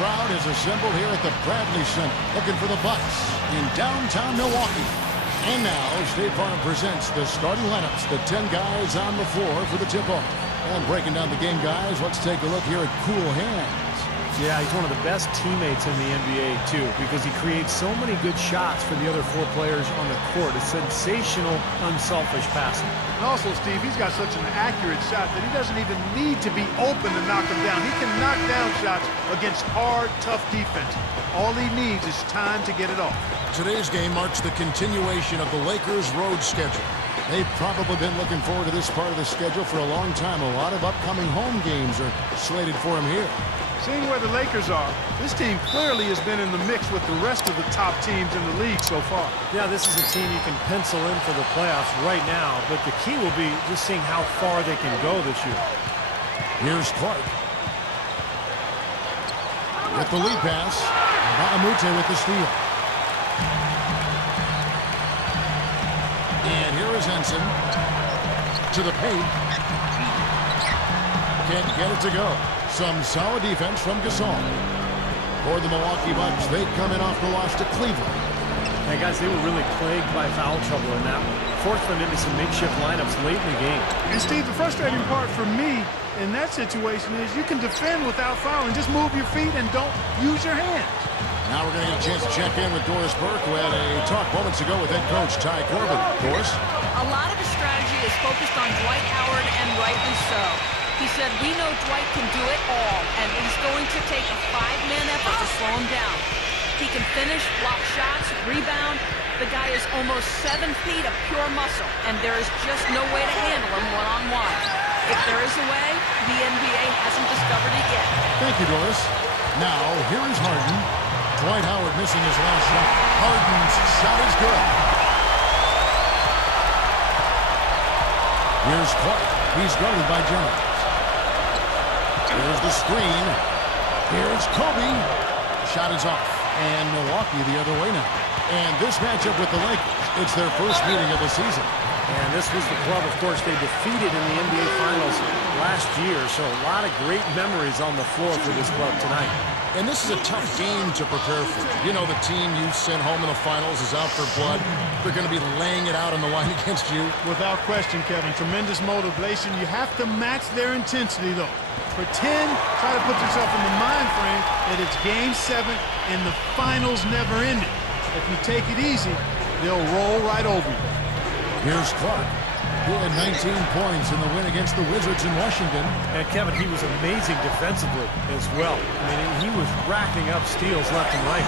crowd has assembled here at the Bradley Center, looking for the Bucks in downtown Milwaukee. And now, State Farm presents the starting lineups, the 10 guys on the floor for the tip-off. And breaking down the game, guys, let's take a look here at Cool Hands. Yeah, he's one of the best teammates in the NBA, too, because he creates so many good shots for the other 4 players on the court. It's sensational, unselfish passing. And also, Steve, he's got such an accurate shot that he doesn't even need to be open to knock him down. He can knock down shots against hard, tough defense. All he needs is time to get it off. Today's game marks the continuation of the Lakers' road schedule. They've probably been looking forward to this part of the schedule for a long time. A lot of upcoming home games are slated for him here. Seeing where the Lakers are, this team clearly has been in the mix with the rest of the top teams in the league so far. Yeah, this is a team you can pencil in for the playoffs right now, but the key will be just seeing how far they can go this year. Here's Clark. With the lead pass, Nba2K13 with the steal. And here is Henson to the paint. Can't get it to go. Some solid defense from Gasol. For the Milwaukee Bucks, they come in off the loss to Cleveland. Hey, guys, they were really plagued by foul trouble in that one. Forced them into some makeshift lineups late in the game. And, Steve, the frustrating part for me in that situation is you can defend without fouling. Just move your feet and don't use your hands. Now we're going to get a chance to check in with Doris Burke, who had a talk moments ago with head coach Ty Corbin. Doris? A lot of his strategy is focused on Dwight Howard, and rightly so. He said, we know Dwight can do it all, and he's going to take a 5-man effort to slow him down. He can finish, block shots, rebound. The guy is almost 7 feet of pure muscle, and there is just no way to handle him one-on-one. If there is a way, the NBA hasn't discovered it yet. Thank you, Doris. Now, here is Harden. Dwight Howard missing his last shot. Harden's shot is good. Here's Clark. He's guarded by Jennings. Here's the screen. Here's Kobe. Shot is off. And Milwaukee the other way now. And this matchup with the Lakers, it's their first meeting of the season. And this was the club, of course, they defeated in the NBA Finals last year. So a lot of great memories on the floor for this club tonight. And this is a tough game to prepare for. You know, the team you sent home in the finals is out for blood. They're going to be laying it out on the line against you. Without question, Kevin. Tremendous motivation. You have to match their intensity, though. Pretend, try to put yourself in the mind frame that it's Game 7 and the finals never ended. If you take it easy, they'll roll right over you. Here's Clark. He had 19 points in the win against the Wizards in Washington. And Kevin, he was amazing defensively as well. I mean, he was racking up steals left and right.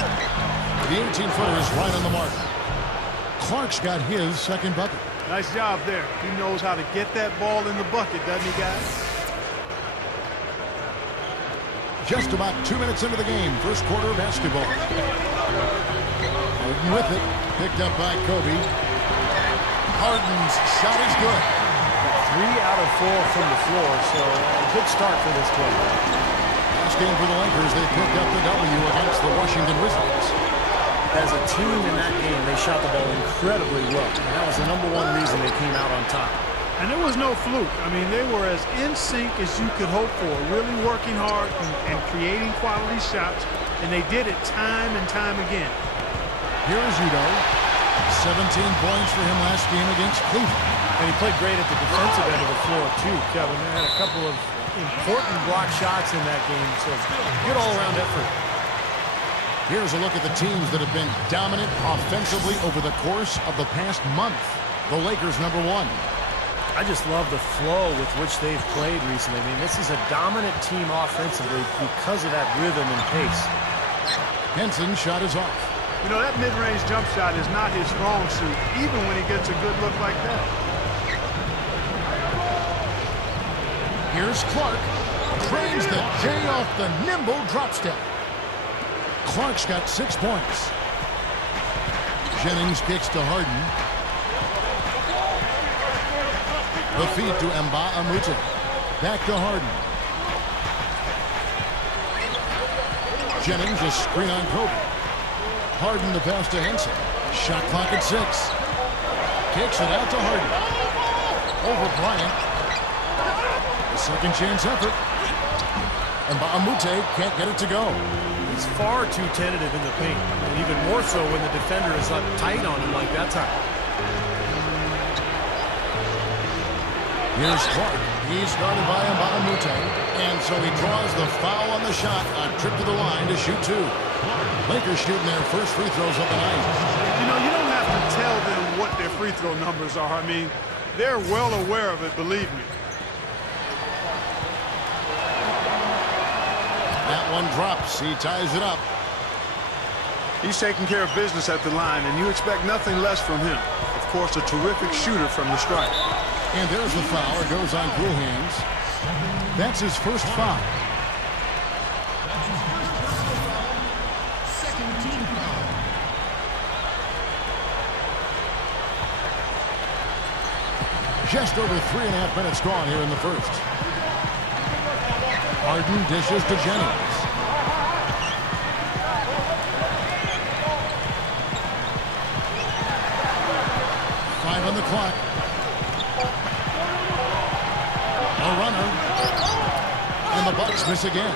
The 18-footer is right on the mark. Clark's got his second bucket. Nice job there. He knows how to get that ball in the bucket, doesn't he, guys? Just about 2 minutes into the game, first quarter of basketball. Harden with it, picked up by Kobe. Harden's shot is good. 3 out of 4 from the floor, so a good start for this club. Last game for the Lakers, they picked up the W against the Washington Wizards. As a team in that game, they shot the ball incredibly well. And that was the #1 reason they came out on top. And it was no fluke. I mean, they were as in sync as you could hope for, really working hard and creating quality shots, and they did it time and time again. Here's Udo. 17 points for him last game against Cleveland. And he played great at the defensive end of the floor, too, Kevin. They had a couple of important block shots in that game, so good all-around effort. Here's a look at the teams that have been dominant offensively over the course of the past month. The Lakers, #1. I just love the flow with which they've played recently. I mean, this is a dominant team offensively because of that rhythm and pace. Henson's shot is off. You know, that mid-range jump shot is not his strong suit, even when he gets a good look like that. Here's Clark. Trains the J off the nimble drop step. Clark's got 6 points. Jennings kicks to Harden. The feed to Nba2K13. Back to Harden. Jennings, a screen on Kobe. Harden the pass to Henson. Shot clock at 6. Kicks it out to Harden. Over Bryant. A second chance effort. Nba2K13 can't get it to go. He's far too tentative in the paint, and even more so when the defender is up tight on him like that time. Here's Clark. He's guarded by Nba2K, and so he draws the foul on the shot. A trip to the line to shoot two. Lakers shooting their first free throws of the night. You know, you don't have to tell them what their free throw numbers are. I mean, they're well aware of it, believe me. That one drops. He ties it up. He's taking care of business at the line, and you expect nothing less from him. Of course, a terrific shooter from the stripe. And there's the foul. It goes on cool hands. That's his first foul. Second team foul. Just over 3.5 minutes gone here in the first. Harden dishes to Jennings. Five on the clock. A runner. And the Bucks miss again.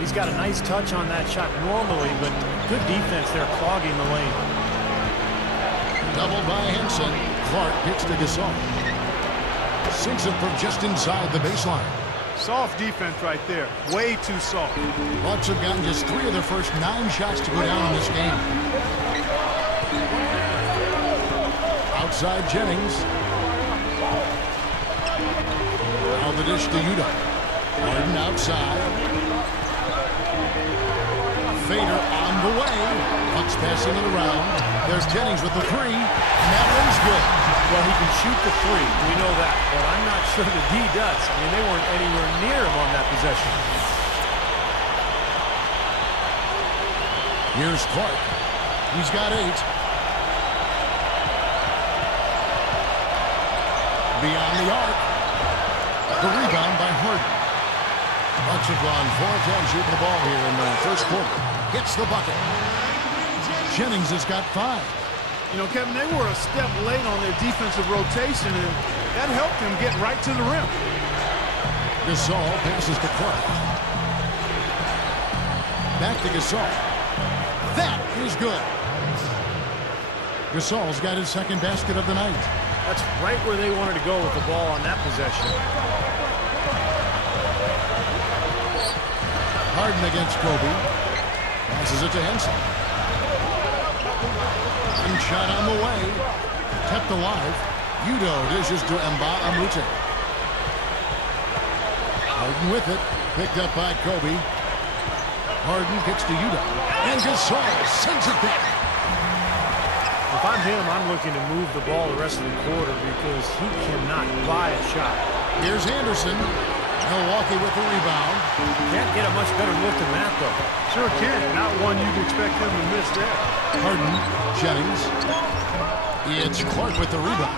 He's got a nice touch on that shot normally, but good defense there clogging the lane. Doubled by Henson. Clark kicks to Gasol. Sinks it from just inside the baseline. Soft defense right there. Way too soft. Bucks have gotten just 3 of their first 9 shots to go down in this game. Outside Jennings. Now the dish to Yuta. Harden outside. Fader on the way. Bucks passing it around. There's Jennings with the three. And that one's good. Well, he can shoot the three. We know that. But I'm not sure the D does. I mean, they weren't anywhere near him on that possession. Here's Clark. He's got 8. Beyond the arc. The rebound by Harden. Bucks have gone 4 of 10 shooting the ball here in the first quarter. Gets the bucket. Jennings has got 5. You know, Kevin, they were a step late on their defensive rotation, and that helped them get right to the rim. Gasol passes to Clark. Back to Gasol. That is good. Gasol's got his second basket of the night. That's right where they wanted to go with the ball on that possession. Harden against Kobe. Passes it to Henson. And shot on the way. Kept alive. Yuta dishes to Nba2K. Harden with it. Picked up by Kobe. Harden kicks to Yuta. And Gasol sends it back. If I'm him, I'm looking to move the ball the rest of the quarter because he cannot buy a shot. Here's Anderson. Milwaukee with the rebound. Can't get a much better look than that, though. Sure can. Not one you'd expect him to miss there. Harden, Jennings. It's Clark with the rebound.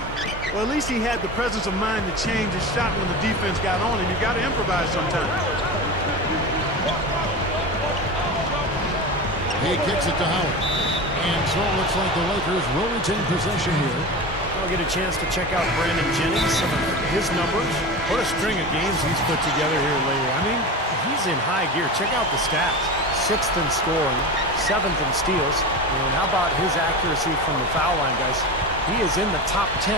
Well, at least he had the presence of mind to change his shot when the defense got on him. You got to improvise sometimes. He kicks it to Howard. And so it looks like the Lakers will retain possession here. I'll get a chance to check out Brandon Jennings, some of his numbers. What a string of games he's put together here lately. I mean, he's in high gear. Check out the stats. 6th in scoring, 7th in steals. And how about his accuracy from the foul line, guys? He is in the top 10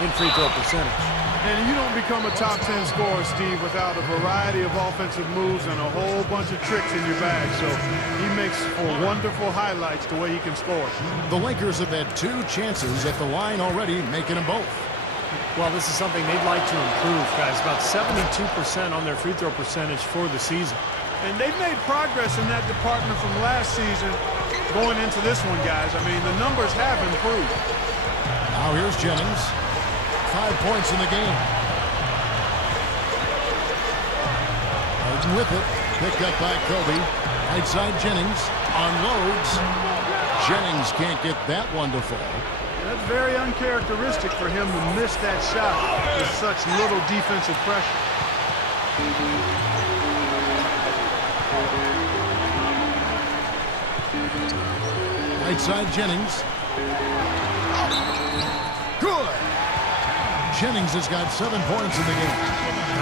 in free throw percentage. And you don't become a top 10 scorer, Steve, without a variety of offensive moves and a whole bunch of tricks in your bag. So he makes for wonderful highlights the way he can score. The Lakers have had 2 chances at the line already, making them both. Well, this is something they'd like to improve, guys. About 72% on their free throw percentage for the season. And they've made progress in that department from last season going into this one, guys. I mean, the numbers have improved. Now here's Jennings. 5 points in the game. Harden with it. Picked up by Kobe. Right side Jennings. Unloads. Jennings can't get that one to fall. That's very uncharacteristic for him to miss that shot with such little defensive pressure. Right side Jennings. Good. Jennings has got 7 points in the game.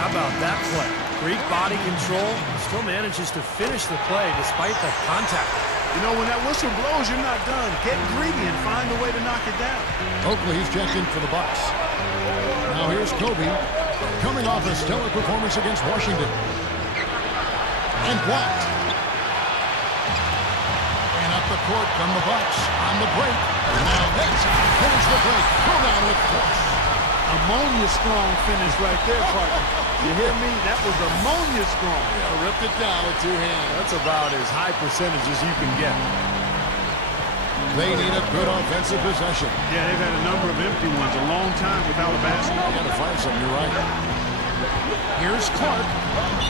How about that play? Great body control. Still manages to finish the play despite the contact. You know, when that whistle blows, you're not done. Get greedy and find a way to knock it down. Oakley's checked in for the Bucks. Now here's Kobe, coming off a stellar performance against Washington. And blocked. And up the court from the Bucks on the break. And now that's how to finish the break. Throw down with force. Ammonia strong finish right there, partner. You hear me? That was ammonia strong. Yeah, ripped it down with 2 hands. That's about as high percentage as you can get. They need a good offensive possession. Yeah, they've had a number of empty ones a long time without a basket. You got to find something, you're right. Here's Clark.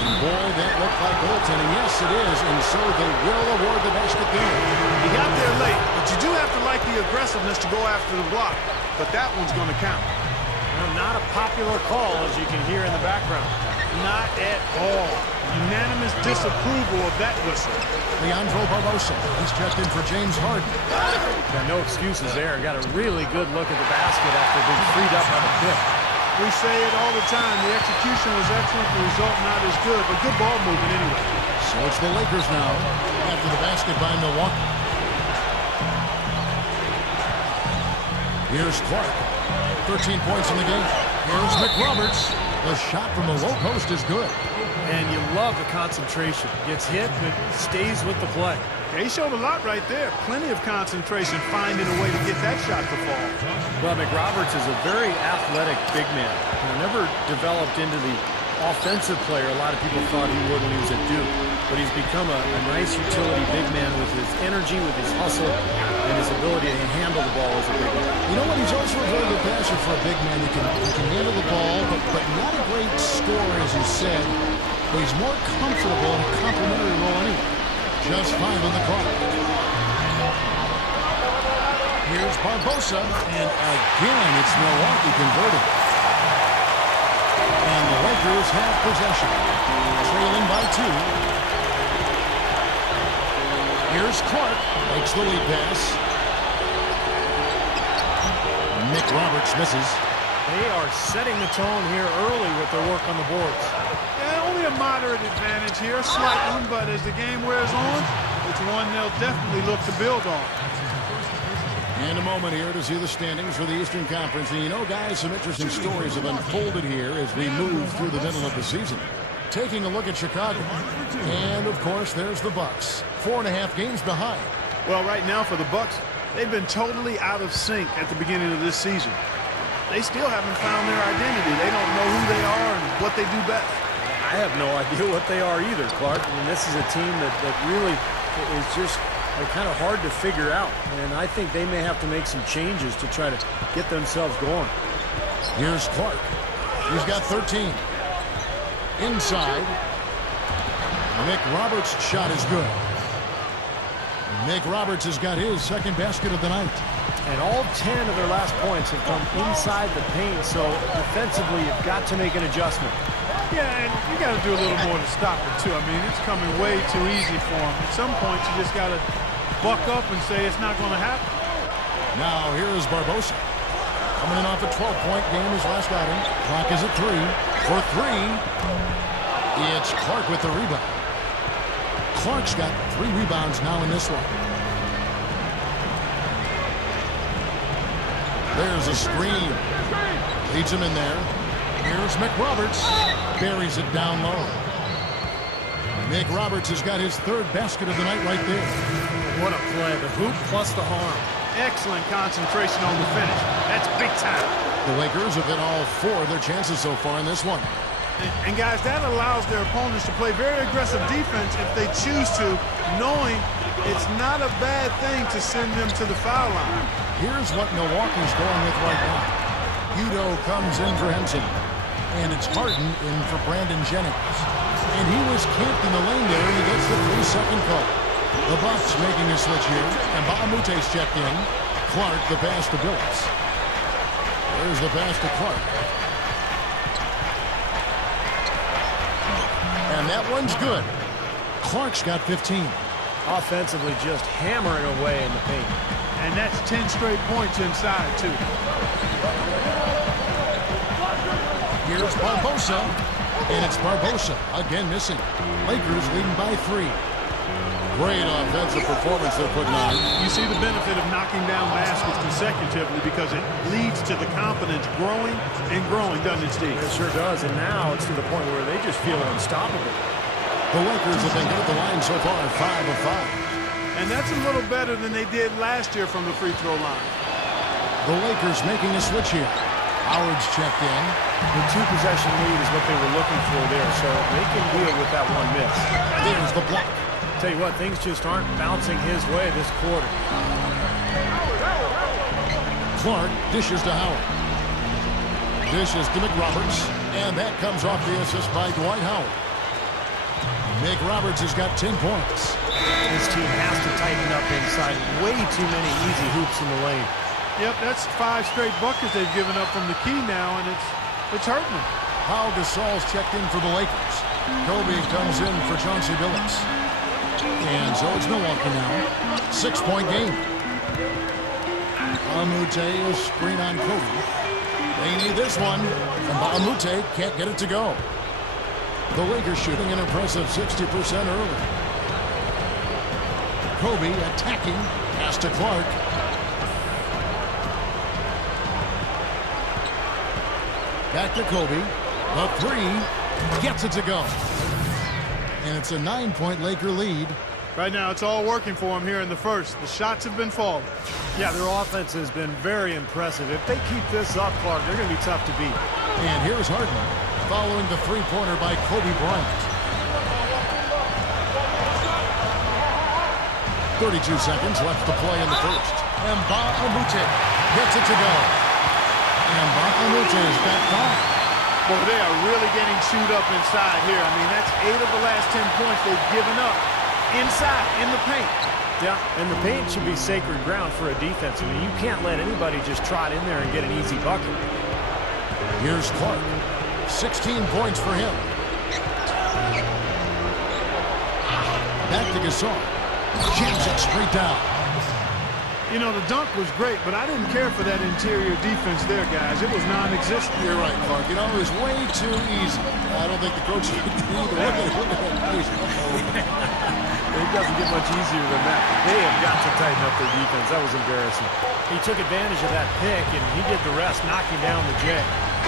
And boy, that looked like goaltending. Yes, it is. And so they will award the basket there. He got there late, but you do have to like the aggressiveness to go after the block. But that one's going to count. Not a popular call, as you can hear in the background. Not at all. Unanimous disapproval of that whistle. Leandro Barbosa. He's checked in for James Harden. Got no excuses there. Got a really good look at the basket after being freed up on the pick. We say it all the time. The execution was excellent. The result not as good, but good ball movement anyway. So it's the Lakers now after the basket by Milwaukee. Here's Clark. 13 points in the game. Here's McRoberts. The shot from the low post is good. And you love the concentration. Gets hit, but stays with the play. Yeah, he showed a lot right there. Plenty of concentration, finding a way to get that shot to fall. Well, McRoberts is a very athletic big man. Never developed into the offensive player a lot of people thought he would when he was at Duke. But he's become a nice utility big man with his energy, with his hustle, and his ability to handle the ball as a big man. You know what? He's also a very good passer for a big man. He can handle the ball, but not a great scorer, as you said. But he's more comfortable in a complimentary role anyway. Just 5 on the clock. Here's Barbosa, and again, it's Milwaukee converting. And the Lakers have possession, trailing by 2. Here's Clark, makes the lead pass. McRoberts misses. They are setting the tone here early with their work on the boards. Yeah, only a moderate advantage here, a slight one, but as the game wears on, it's one they'll definitely look to build on. And a moment here to see the standings for the Eastern Conference. And you know, guys, some interesting stories have unfolded here as we move through the middle of the season. Taking a look at Chicago. And, of course, there's the Bucks. 4.5 games behind. Well, right now for the Bucks, they've been totally out of sync at the beginning of this season. They still haven't found their identity. They don't know who they are and what they do best. I have no idea what they are either, Clark. I mean, this is a team that really is just kind of hard to figure out. And I think they may have to make some changes to try to get themselves going. Here's Clark. He's got 13. Inside. McRoberts' shot is good. McRoberts has got his second basket of the night. And all 10 of their last points have come inside the paint, so defensively you've got to make an adjustment. Yeah, and you got to do a little more to stop it, too. I mean, it's coming way too easy for them. At some point, you just got to buck up and say it's not going to happen. Now, here is Barbosa. Coming in off a 12-point game his last outing. Clock is at 3. For 3, it's Clark with the rebound. Clark's got 3 rebounds now in this one. There's a screen. Leads him in there. Here's McRoberts. Buries it down low. McRoberts has got his 3rd basket of the night right there. What a play. The hoop plus the harm. Excellent concentration on the finish. That's big time. The Lakers have hit all 4 of their chances so far in this one. And guys, that allows their opponents to play very aggressive defense if they choose to, knowing it's not a bad thing to send them to the foul line. Here's what Milwaukee's going with right now. Udo comes in for Henson. And it's Harden in for Brandon Jennings. And he was camped in the lane there, and he gets the 3-second call. The Bucks making a switch here. And Baamute's checked in. Clark, the pass to Billups. There's the pass to Clark. And that one's good. Clark's got 15. Offensively just hammering away in the paint. And that's 10 straight points inside, too. Here's Barbosa. And it's Barbosa again missing. Lakers leading by 3. Great offensive performance they're putting on. You see the benefit of knocking down baskets consecutively because it leads to the confidence growing and growing, doesn't it, Steve? It sure does, and now it's to the point where they just feel unstoppable. The Lakers have been good at the line so far, 5 of 5. And that's a little better than they did last year from the free throw line. The Lakers making a switch here. Howard's checked in. The 2-possession lead is what they were looking for there, so they can deal with that one miss. There's the block. Tell you what, things just aren't bouncing his way this quarter. Clark dishes to Howard. Dishes to McRoberts, and that comes off the assist by Dwight Howard. McRoberts has got 10 points. This team has to tighten up inside. Way too many easy hoops in the lane. Yep, that's 5 straight buckets they've given up from the key now, and it's hurting them. Pau Gasol's checked in for the Lakers. Kobe comes in for Chauncey Billups. And so it's Milwaukee now. 6-point game. Amute is screen on Kobe. They need this one. And Amute can't get it to go. The Lakers shooting an impressive 60% early. Kobe attacking. Pass to Clark. Back to Kobe. The 3 gets it to go. And it's a 9-point Laker lead. Right now, it's all working for them here in the first. The shots have been falling. Yeah, their offense has been very impressive. If they keep this up, Clark, they're going to be tough to beat. And here's Harden following the 3-pointer by Kobe Bryant. 32 seconds left to play in the first. Amute gets it to go. Amute's got 5. Boy, they are really getting chewed up inside here. I mean, that's 8 of the last 10 points they've given up inside, in the paint. Yeah, and the paint should be sacred ground for a defense. I mean, you can't let anybody just trot in there and get an easy bucket. Here's Clark. 16 points for him. Back to Gasol. Jams it straight down. You know, the dunk was great, but I didn't care for that interior defense there, guys. It was non-existent. You're right, Clark. You know, it was way too easy. I don't think the coach could either. Look at that face. It doesn't get much easier than that. They have got to tighten up their defense. That was embarrassing. He took advantage of that pick, and he did the rest, knocking down the J.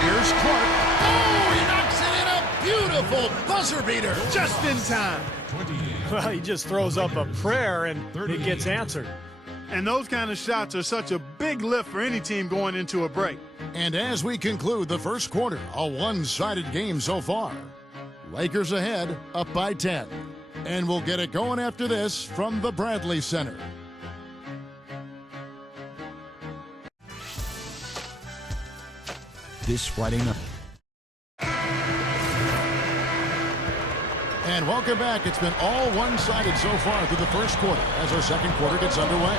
Here's Clark. Oh, he knocks it in a beautiful buzzer beater. Just in time. Well, he just throws up a prayer, and it gets answered. And those kind of shots are such a big lift for any team going into a break. And as we conclude the first quarter, a one-sided game so far. Lakers ahead, up by 10. And we'll get it going after this from the Bradley Center. This Friday night. And welcome back. It's been all one-sided so far through the first quarter as our second quarter gets underway.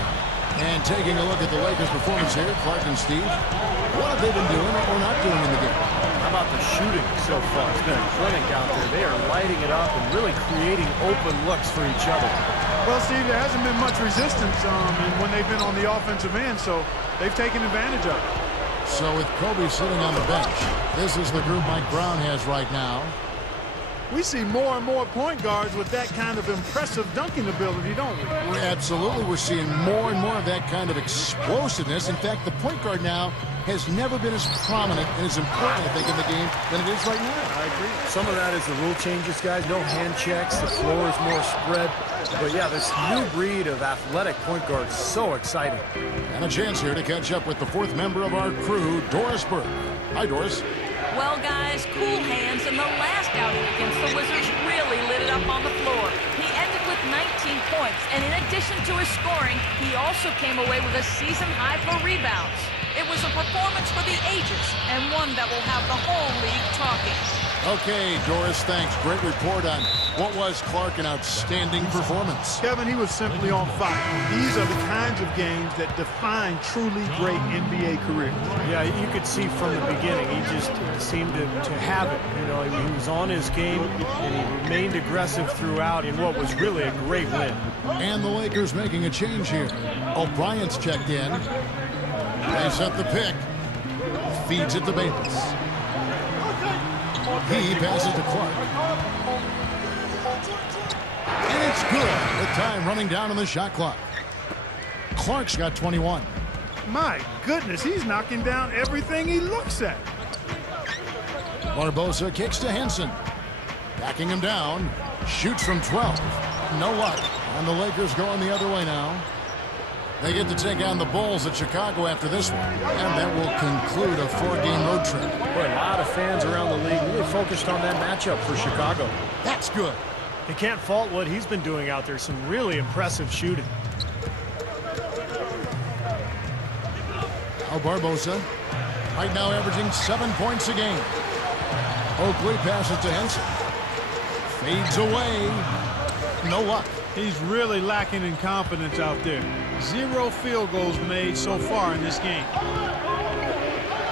And taking a look at the Lakers' performance here, Clark and Steve, what have they been doing or not doing in the game? How about the shooting so far? It's been a clinic out there. They are lighting it up and really creating open looks for each other. Well, Steve, there hasn't been much resistance when they've been on the offensive end, so they've taken advantage of it. So with Kobe sitting on the bench, this is the group Mike Brown has right now. We see more and more point guards with that kind of impressive dunking ability, don't we? Absolutely. We're seeing more and more of that kind of explosiveness. In fact, the point guard now has never been as prominent and as important, I think, in the game than it is right now. I agree. Some of that is the rule changes, guys. No hand checks. The floor is more spread. But, yeah, this new breed of athletic point guard is so exciting. And a chance here to catch up with the fourth member of our crew, Doris Burke. Hi, Doris. Well, guys, cool hands in the last outing against the Wizards really lit it up on the floor. He ended with 19 points, and in addition to his scoring, he also came away with a season high for rebounds. It was a performance for the ages, and one that will have the whole league talking. Okay, Doris, thanks. Great report on what was, Clark, an outstanding performance. Kevin, he was simply on fire. These are the kinds of games that define truly great NBA careers. Yeah, you could see from the beginning, he just seemed to have it. You know, he was on his game, and he remained aggressive throughout in what was really a great win. And the Lakers making a change here. O'Brien's checked in. They set the pick. Feeds it to Bayless. He passes to Clark. And it's good with time running down on the shot clock. Clark's got 21. My goodness, he's knocking down everything he looks at. Barbosa kicks to Henson. Backing him down. Shoots from 12. No luck. And the Lakers going the other way now. They get to take on the Bulls at Chicago after this one. And that will conclude a 4-game road trip. Boy, a lot of fans around the league really focused on that matchup for Chicago. That's good. You can't fault what he's been doing out there. Some really impressive shooting. Now Barbosa. Right now averaging 7 points a game. Oakley passes to Henson. Fades away. No luck. He's really lacking in confidence out there. 0 field goals made so far in this game.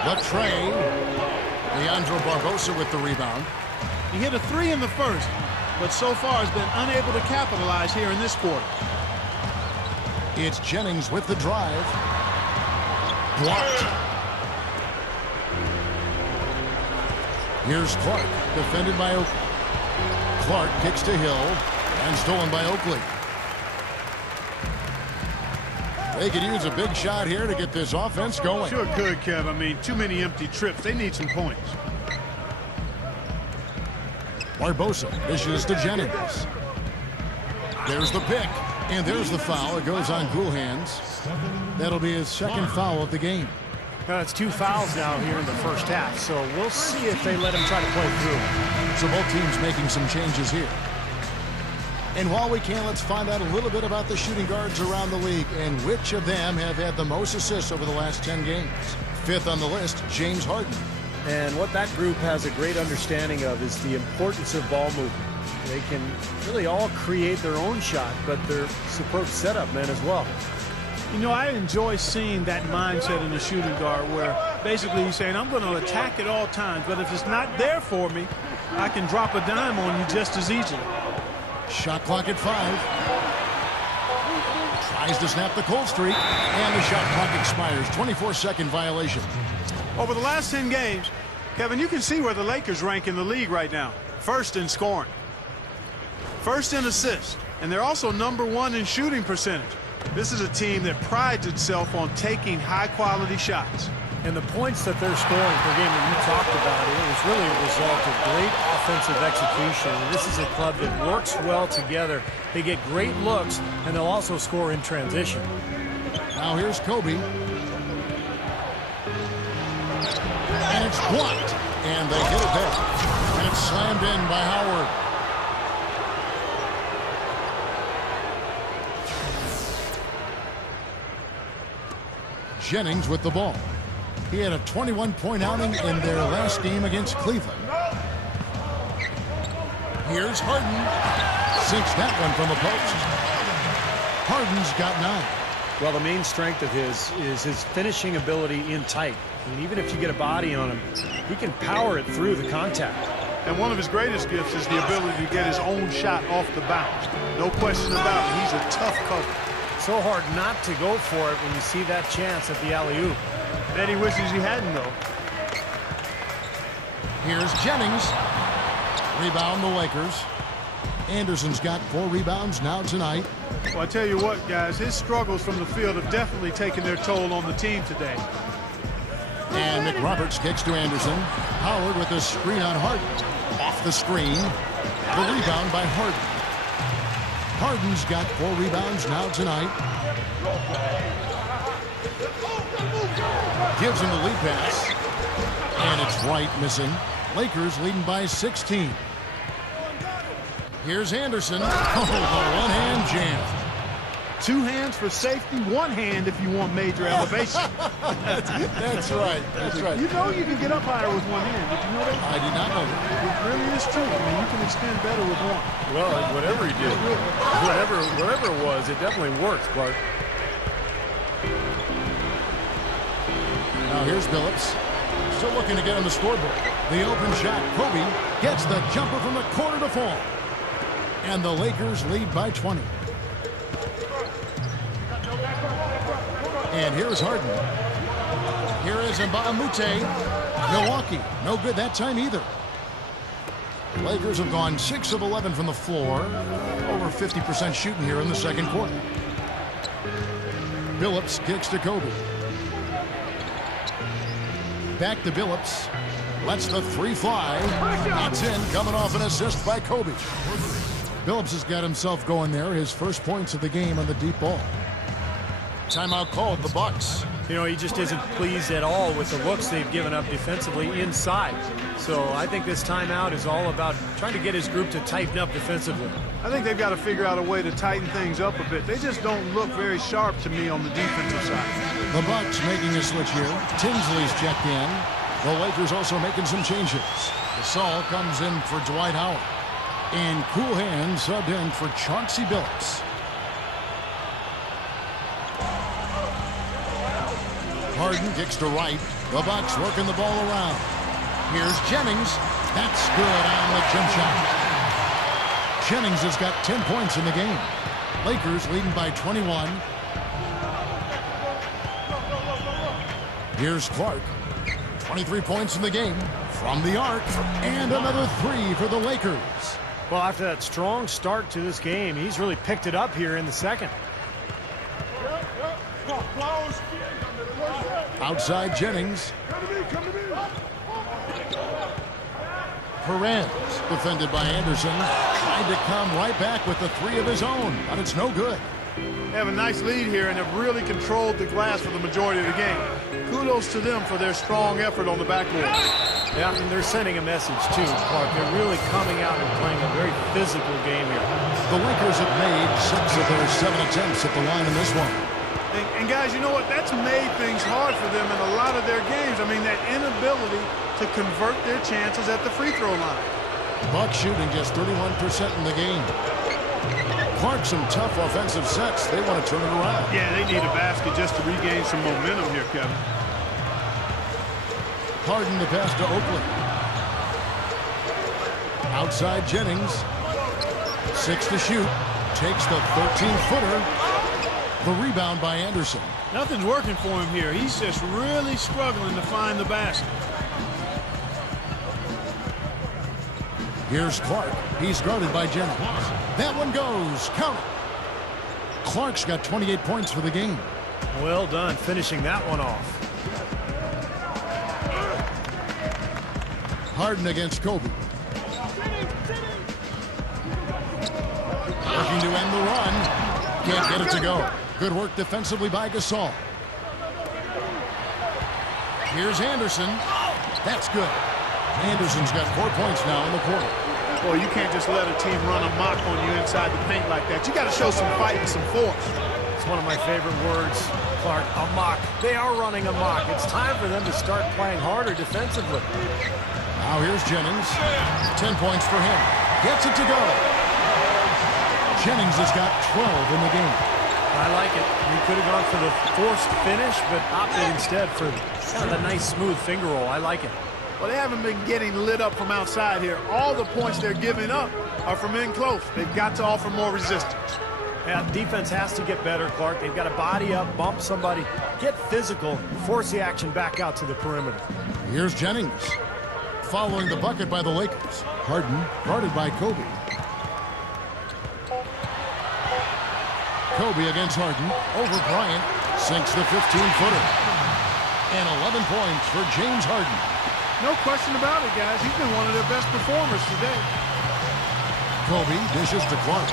The tray. Leandro Barbosa with the rebound. He hit a 3 in the first, but so far has been unable to capitalize here in this quarter. It's Jennings with the drive. Blocked. Here's Clark, defended by Oakley. Clark kicks to Hill, and stolen by Oakley. They could use a big shot here to get this offense going. Sure could, Kev. I mean, too many empty trips. They need some points. Barbosa dishes to Jennings. There's the pick, and there's the foul. It goes on Gould's. That'll be his second foul of the game. It's 2 fouls now here in the first half, so we'll see if they let him try to play through. So both teams making some changes here. And while we can, let's find out a little bit about the shooting guards around the league and which of them have had the most assists over the last 10 games. 5th on the list, James Harden. And what that group has a great understanding of is the importance of ball movement. They can really all create their own shot, but they're superb setup men as well. You know, I enjoy seeing that mindset in a shooting guard where basically he's saying, I'm going to attack at all times, but if it's not there for me, I can drop a dime on you just as easily. Shot clock at 5. Tries to snap the cold streak, and the shot clock expires. 24-second violation. Over the last 10 games, Kevin, you can see where the Lakers rank in the league right now. First in scoring, first in assists, and they're also #1 in shooting percentage. This is a team that prides itself on taking high-quality shots. And the points that they're scoring per game that you talked about, it was really a result of great offensive execution. And this is a club that works well together. They get great looks, and they'll also score in transition. Now here's Kobe. And it's blocked. And they hit it there. And it's slammed in by Howard. Jennings with the ball. He had a 21-point outing in their last game against Cleveland. Here's Harden. Sinks that one from the post. Harden's got 9. Well, the main strength of his is his finishing ability in tight. And even if you get a body on him, he can power it through the contact. And one of his greatest gifts is the ability to get his own shot off the bounce. No question about it. He's a tough cover. So hard not to go for it when you see that chance at the alley-oop. Bet he wishes he hadn't, though. Here's Jennings. Rebound the Lakers. Anderson's got 4 rebounds now tonight. Well, I tell you what, guys, his struggles from the field have definitely taken their toll on the team today. And McRoberts kicks to Anderson. Howard with a screen on Harden. Off the screen. The rebound by Harden. Harden's got 4 rebounds now tonight. Gives him the lead pass. And it's Wright missing. Lakers leading by 16. Here's Anderson. Oh, the one-hand jam. 2 hands for safety, 1 hand if you want major elevation. That's right. That's right. You know you can get up higher with 1 hand. Did you know that? I did not know that. It really is true. I mean, you can extend better with 1. Well, whatever he did, whatever it was, it definitely worked, Clark. Now here's Billups. Still looking to get on the scoreboard. The open shot. Kobe gets the jumper from the corner to fall. And the Lakers lead by 20. And here's Harden. Here is Nba2K13. Milwaukee, no good that time either. The Lakers have gone 6 of 11 from the floor. Over 50% shooting here in the second quarter. Billups kicks to Kobe. Back to Billups. Lets the three fly. That's in, coming off an assist by Kobe. Billups has got himself going there. His first points of the game on the deep ball. Timeout called, the Bucks. You know, he just isn't pleased at all with the looks they've given up defensively inside. So I think this timeout is all about trying to get his group to tighten up defensively. I think they've got to figure out a way to tighten things up a bit. They just don't look very sharp to me on the defensive side. The Bucks making a switch here. Tinsley's checked in. The Lakers also making some changes. Gasol comes in for Dwight Howard. And Cool Hand subbed in for Chauncey Billups. Harden kicks to right. The Bucks working the ball around. Here's Jennings. That's good on the jump shot. Jennings has got 10 points in the game. Lakers leading by 21. Here's Clark. 23 points in the game from the arc. And another three for the Lakers. Well, after that strong start to this game, he's really picked it up here in the second. Outside Jennings. Perez defended by Anderson. Trying to come right back with the three of his own, but it's no good. They have a nice lead here and have really controlled the glass for the majority of the game. Kudos to them for their strong effort on the backboard. Yeah, and they're sending a message too, Clark. They're really coming out and playing a very physical game here. The Lakers have made 6 of their 7 attempts at the line in this one. And guys, you know what? That's made things hard for them in a lot of their games. I mean, that inability to convert their chances at the free throw line. Bucks shooting just 31% in the game. Clark, some tough offensive sets. They want to turn it around. Yeah, they need a basket just to regain some momentum here, Kevin. Harden the pass to Oakley. Outside Jennings. 6 to shoot. Takes the 13-footer. The rebound by Anderson. Nothing's working for him here. He's just really struggling to find the basket. Here's Clark. He's guarded by Jennings. That one goes. Count it. Clark's got 28 points for the game. Well done, finishing that one off. Harden against Kobe. Looking to end the run. Can't get it to go. Good work defensively by Gasol. Here's Anderson. That's good. Anderson's got 4 points now in the quarter. Boy, you can't just let a team run amok on you inside the paint like that. You got to show some fight and some force. It's one of my favorite words, Clark, amok. They are running amok. It's time for them to start playing harder defensively. Now here's Jennings. 10 points for him. Gets it to go. Jennings has got 12 in the game. I like it. He could have gone for the forced finish, but opted instead for kind of a nice, smooth finger roll. I like it. Well, they haven't been getting lit up from outside here. All the points they're giving up are from in close. They've got to offer more resistance. Yeah, defense has to get better, Clark. They've got to body up, bump somebody, get physical, force the action back out to the perimeter. Here's Jennings. Following the bucket by the Lakers. Harden guarded by Kobe. Kobe against Harden. Over Bryant. Sinks the 15-footer. And 11 points for James Harden. No question about it, guys. He's been one of their best performers today. Kobe dishes to Clark.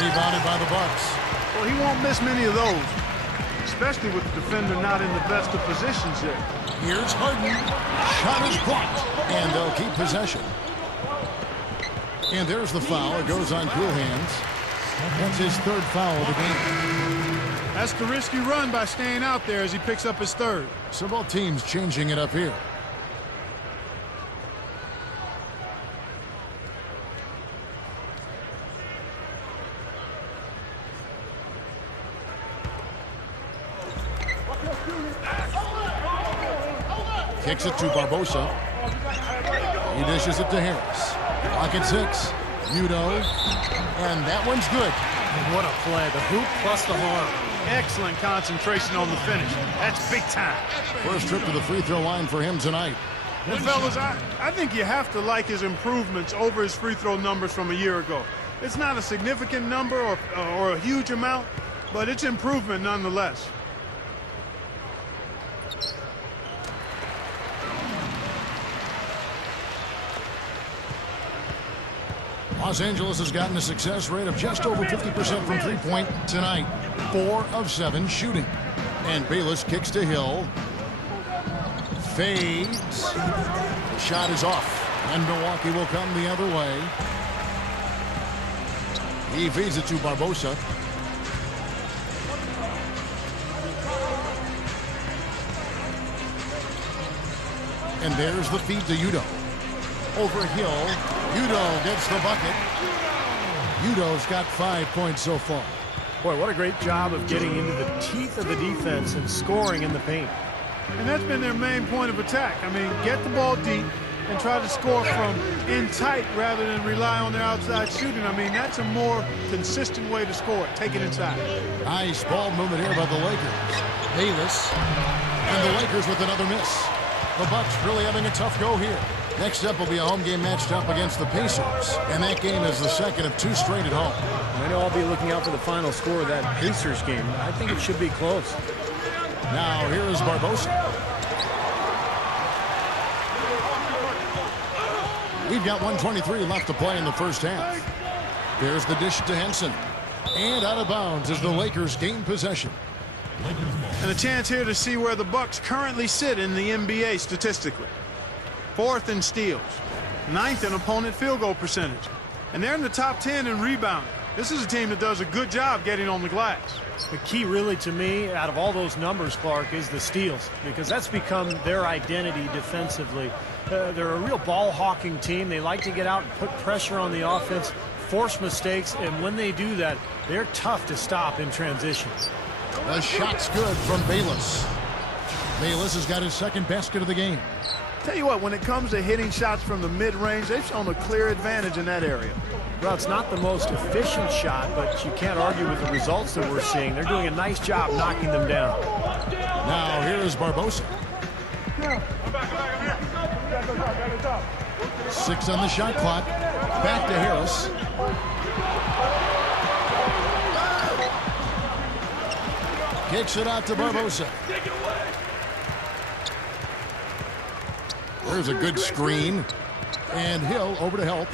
Rebounded by the Bucks. Well, he won't miss many of those, especially with the defender not in the best of positions here. Here's Harden. Shot is blocked, and they'll keep possession. And there's the foul. It goes on Cool Hands. That's his 3rd foul of the game. That's the risky run by staying out there as he picks up his 3rd. So both teams changing it up here. Kicks it to Barbosa. He dishes it to Harris. Clock at 6. Udo. And that one's good. What a play. The hoop plus the harm. excellent concentration on the finish. That's big time. First trip to the free throw line for him tonight. And fellas, I think you have to like his improvements over his free throw numbers from a year ago. It's not a significant number or a huge amount, but it's improvement nonetheless. Los Angeles has gotten a success rate of just over 50% from three-point tonight. 4 of 7 shooting. And Bayless kicks to Hill. Fades. Shot is off. And Milwaukee will come the other way. He feeds it to Barbosa. And there's the feed to Udo. Over Hill. Udo gets the bucket. Udo's got 5 points so far. Boy, what a great job of getting into the teeth of the defense and scoring in the paint. And that's been their main point of attack. I mean, get the ball deep and try to score from in tight rather than rely on their outside shooting. I mean, that's a more consistent way to score it. Take it inside. Nice ball movement here by the Lakers. Bayless. And the Lakers with another miss. The Bucks really having a tough go here. Next up will be a home game matched up against the Pacers. And that game is the second of 2 straight at home. I know I'll be looking out for the final score of that Pacers game. I think it should be close. Now here is Barbosa. We've got 1:23 left to play in the first half. There's the dish to Henson. And out of bounds as the Lakers gain possession. And a chance here to see where the Bucks currently sit in the NBA statistically. 4th in steals, 9th in opponent field goal percentage. And they're in the top 10 in rebounding. This is a team that does a good job getting on the glass. The key really to me out of all those numbers, Clark, is the steals, because that's become their identity defensively. They're a real ball-hawking team. They like to get out and put pressure on the offense, force mistakes, and when they do that, they're tough to stop in transition. The shot's good from Bayless. Bayless has got his second basket of the game. Tell you what, when it comes to hitting shots from the mid-range, they've shown a clear advantage in that area. Well, it's not the most efficient shot, but you can't argue with the results that we're seeing. They're doing a nice job knocking them down. Now here is Barbosa. 6 on the shot clock. Back to Harris. Kicks it out to Barbosa. There's a good screen. And Hill over to help.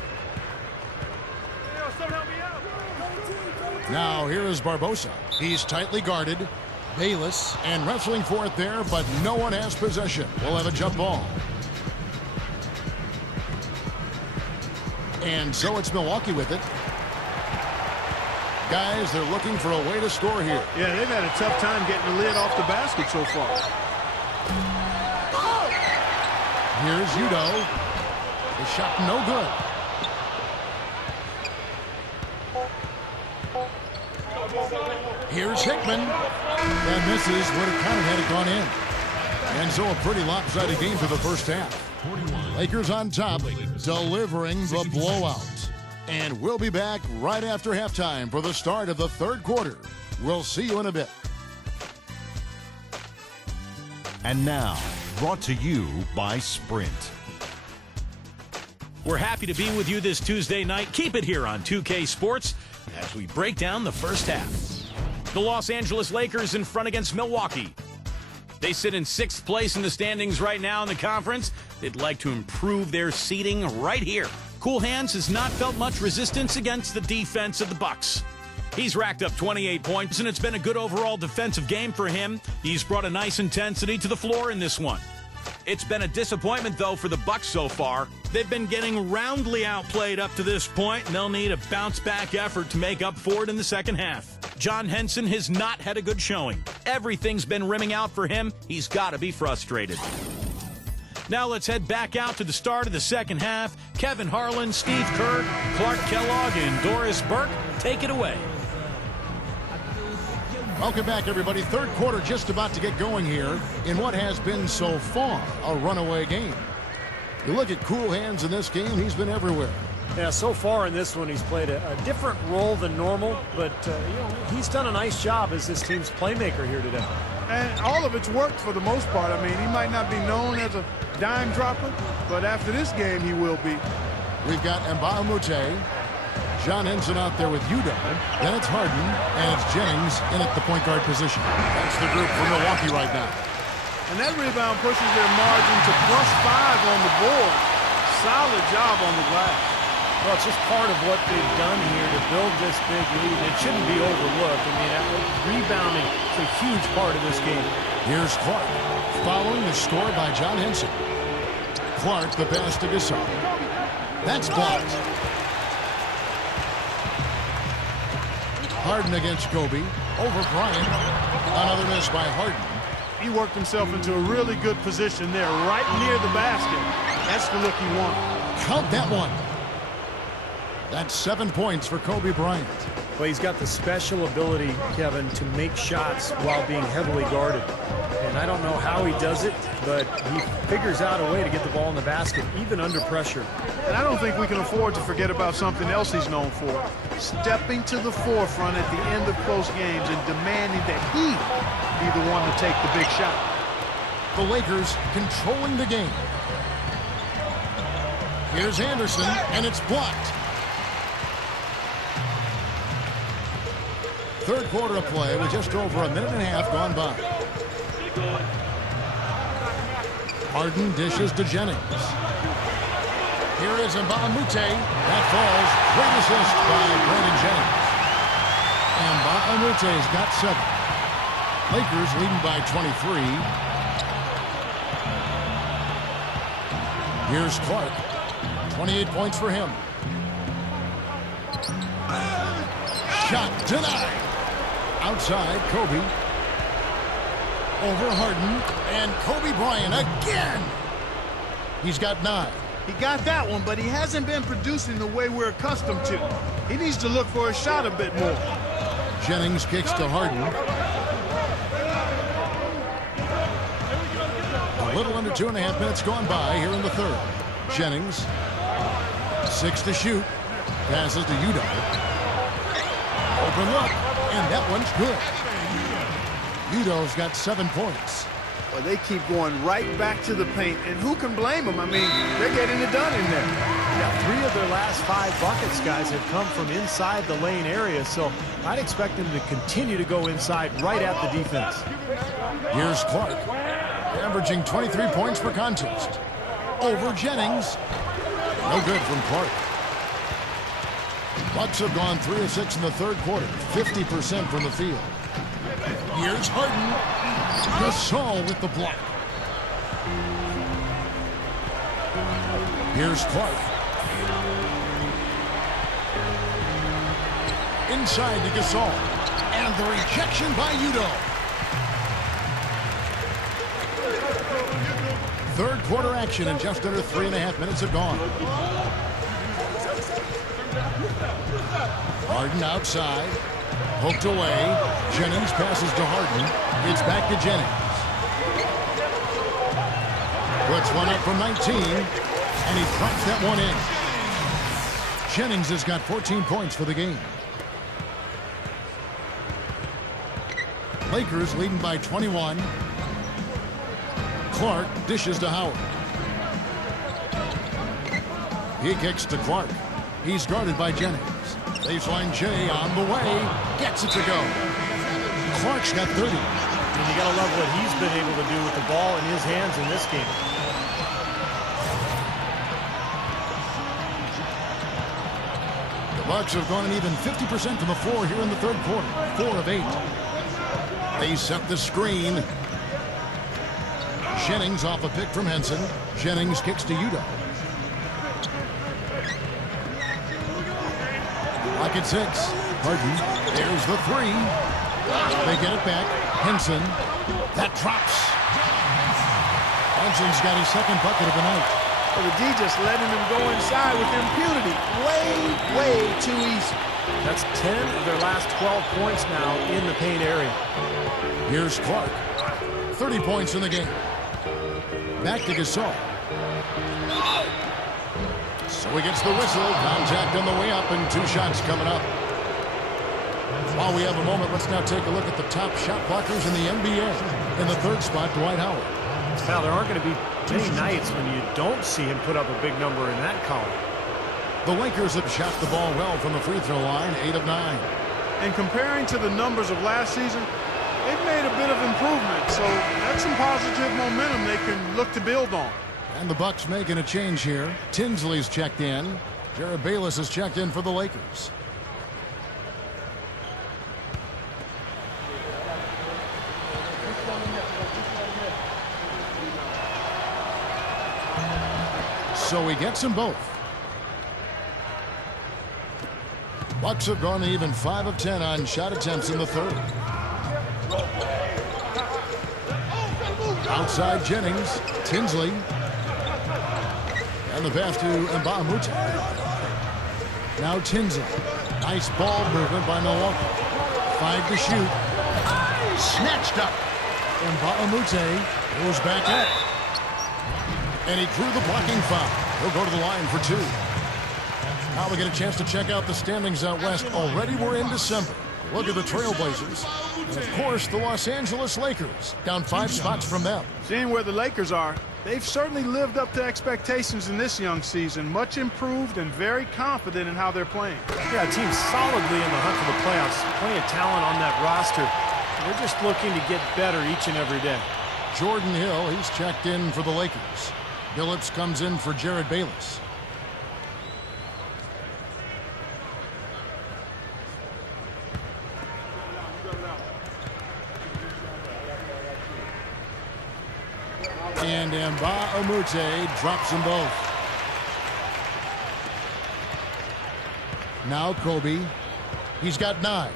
Now here is Barbosa. He's tightly guarded. Bayless and wrestling for it there, but no one has possession. We'll have a jump ball. And so it's Milwaukee with it. Guys, they're looking for a way to score here. Yeah, they've had a tough time getting the lid off the basket so far. Here's Udo. The shot no good. Here's Hickman. And this is what it kind of had it gone in. And so a pretty lopsided game for the first half. Lakers on top, delivering the blowout. And we'll be back right after halftime for the start of the third quarter. We'll see you in a bit. And now, brought to you by Sprint. We're happy to be with you this Tuesday night. Keep it here on 2K Sports as we break down the first half. The Los Angeles Lakers in front against Milwaukee. They sit in 6th place in the standings right now in the conference. They'd like to improve their seeding right here. Cool Hands has not felt much resistance against the defense of the Bucks. He's racked up 28 points, and it's been a good overall defensive game for him. He's brought a nice intensity to the floor in this one. It's been a disappointment, though, for the Bucks so far. They've been getting roundly outplayed up to this point, and they'll need a bounce-back effort to make up for it in the second half. John Henson has not had a good showing. Everything's been rimming out for him. He's got to be frustrated. Now let's head back out to the start of the second half. Kevin Harlan, Steve Kerr, Clark Kellogg, and Doris Burke take it away. Welcome back, everybody. Third quarter just about to get going here in what has been so far a runaway game. You look at Cool Hands in this game, he's been everywhere. Yeah, so far in this one, he's played a different role than normal, but, he's done a nice job as this team's playmaker here today. And all of it's worked for the most part. I mean, he might not be known as a dime dropper, but after this game, he will be. We've got Nba2K13, John Henson out there with Udo. Then it's Harden, and it's Jennings in at the point guard position. That's the group for Milwaukee right now. And that rebound pushes their margin to +5 on the board. Solid job on the glass. Well, it's just part of what they've done here to build this big lead. It shouldn't be overlooked. I mean, rebounding is a huge part of this game. Here's Clark, following the score by John Henson. Clark, the pass to Gasol. That's blocked. Harden against Kobe. Over Bryant. Another miss by Harden. He worked himself into a really good position there, right near the basket. That's the look he wanted. Count that one. That's 7 points for Kobe Bryant. Well, he's got the special ability, Kevin, to make shots while being heavily guarded. And I don't know how he does it, but he figures out a way to get the ball in the basket, even under pressure. And I don't think we can afford to forget about something else he's known for. Stepping to the forefront at the end of close games and demanding that he be the one to take the big shot. The Lakers controlling the game. Here's Anderson, and it's blocked. Third quarter of play with just over a minute and a half gone by. Harden dishes to Jennings. Here is Nba2K13. That falls. Great assist by Brandon Jennings. Nba2K13's got 7. Lakers leading by 23. Here's Clark. 28 points for him. Shot denied. Outside, Kobe. Over Harden. And Kobe Bryant again. He's got 9. He got that one, but he hasn't been producing the way we're accustomed to. He needs to look for a shot a bit more. Jennings kicks to Harden. A little under 2.5 minutes gone by here in the third. Jennings. 6 to shoot. Passes to Udo. Open look. And that one's good. Udo's got 7 points. Well, they keep going right back to the paint, and who can blame them? I mean, they're getting it done in there. Yeah, 3 of their last 5 buckets, guys, have come from inside the lane area, so I'd expect them to continue to go inside right at the defense. Here's Clark, averaging 23 points per contest. Over Jennings. No good from Clark. Bucks have gone 3 of 6 in the third quarter, 50% from the field. Here's Harden. Gasol with the block. Here's Clark. Inside to Gasol. And the rejection by Udo. Third quarter action and just under 3.5 minutes have gone. Harden outside. Poked away. Jennings passes to Harden. It's back to Jennings. Puts one up from 19. And he drops that one in. Jennings has got 14 points for the game. Lakers leading by 21. Clark dishes to Howard. He kicks to Clark. He's guarded by Jennings. Baseline J on the way. Gets it to go. Clark's got 30. And you got to love what he's been able to do with the ball in his hands in this game. The Bucks have gone an even 50% from the floor here in the third quarter. 4 of 8. They set the screen. Jennings off a pick from Henson. Jennings kicks to Udo. Lock at 6. Harden. There's the 3. They get it back. Henson. That drops. Henson's got his second bucket of the night. Well, the D just letting him go inside with impunity. Way too easy. That's 10 of their last 12 points now in the paint area. Here's Clark. 30 points in the game. Back to Gasol. So he gets the whistle. Contact on the way up and 2 shots coming up. While we have a moment, let's now take a look at the top shot blockers in the NBA. In the 3rd spot, Dwight Howard. Now, there aren't going to be many nights when you don't see him put up a big number in that column. The Lakers have shot the ball well from the free throw line, 8 of 9. And comparing to the numbers of last season, they've made a bit of improvement. So that's some positive momentum they can look to build on. And the Bucks making a change here. Tinsley's checked in. Jared Bayless has checked in for the Lakers. So he gets them both. Bucks have gone even 5 of 10 on shot attempts in the 3rd. Outside Jennings, Tinsley, and the pass to Nba2K. Now Tinsley. Nice ball movement by Milwaukee. 5 to shoot. Snatched up. Nba2K goes back up. And he drew the blocking foul. He'll go to the line for 2. Now we get a chance to check out the standings out west. Already we're in December. Look at the Trailblazers. And of course, the Los Angeles Lakers. Down 5 spots from them. Seeing where the Lakers are, they've certainly lived up to expectations in this young season. Much improved and very confident in how they're playing. Yeah, team's solidly in the hunt for the playoffs. Plenty of talent on that roster. They're just looking to get better each and every day. Jordan Hill, he's checked in for the Lakers. Billups comes in for Jared Bayless. And Nba2K drops them both. Now Kobe. He's got 9.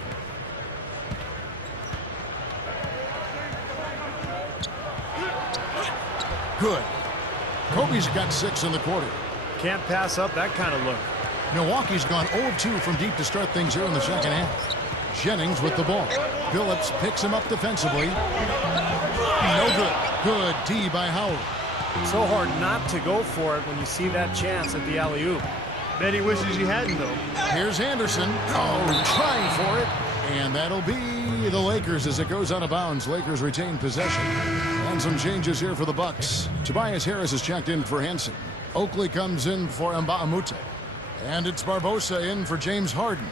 Good. Kobe's got 6 in the quarter. Can't pass up that kind of look. Milwaukee's gone 0 of 2 from deep to start things here in the 2nd half. Jennings with the ball. Billups picks him up defensively. No good. Good D by Howard. So hard not to go for it when you see that chance at the alley-oop. Bet he wishes he hadn't, though. Here's Anderson. Oh, trying for it. And that'll be the Lakers as it goes out of bounds. Lakers retain possession. And some changes here for the Bucks. Tobias Harris is checked in for Henson. Oakley comes in for Nba2K. And it's Barbosa in for James Harden.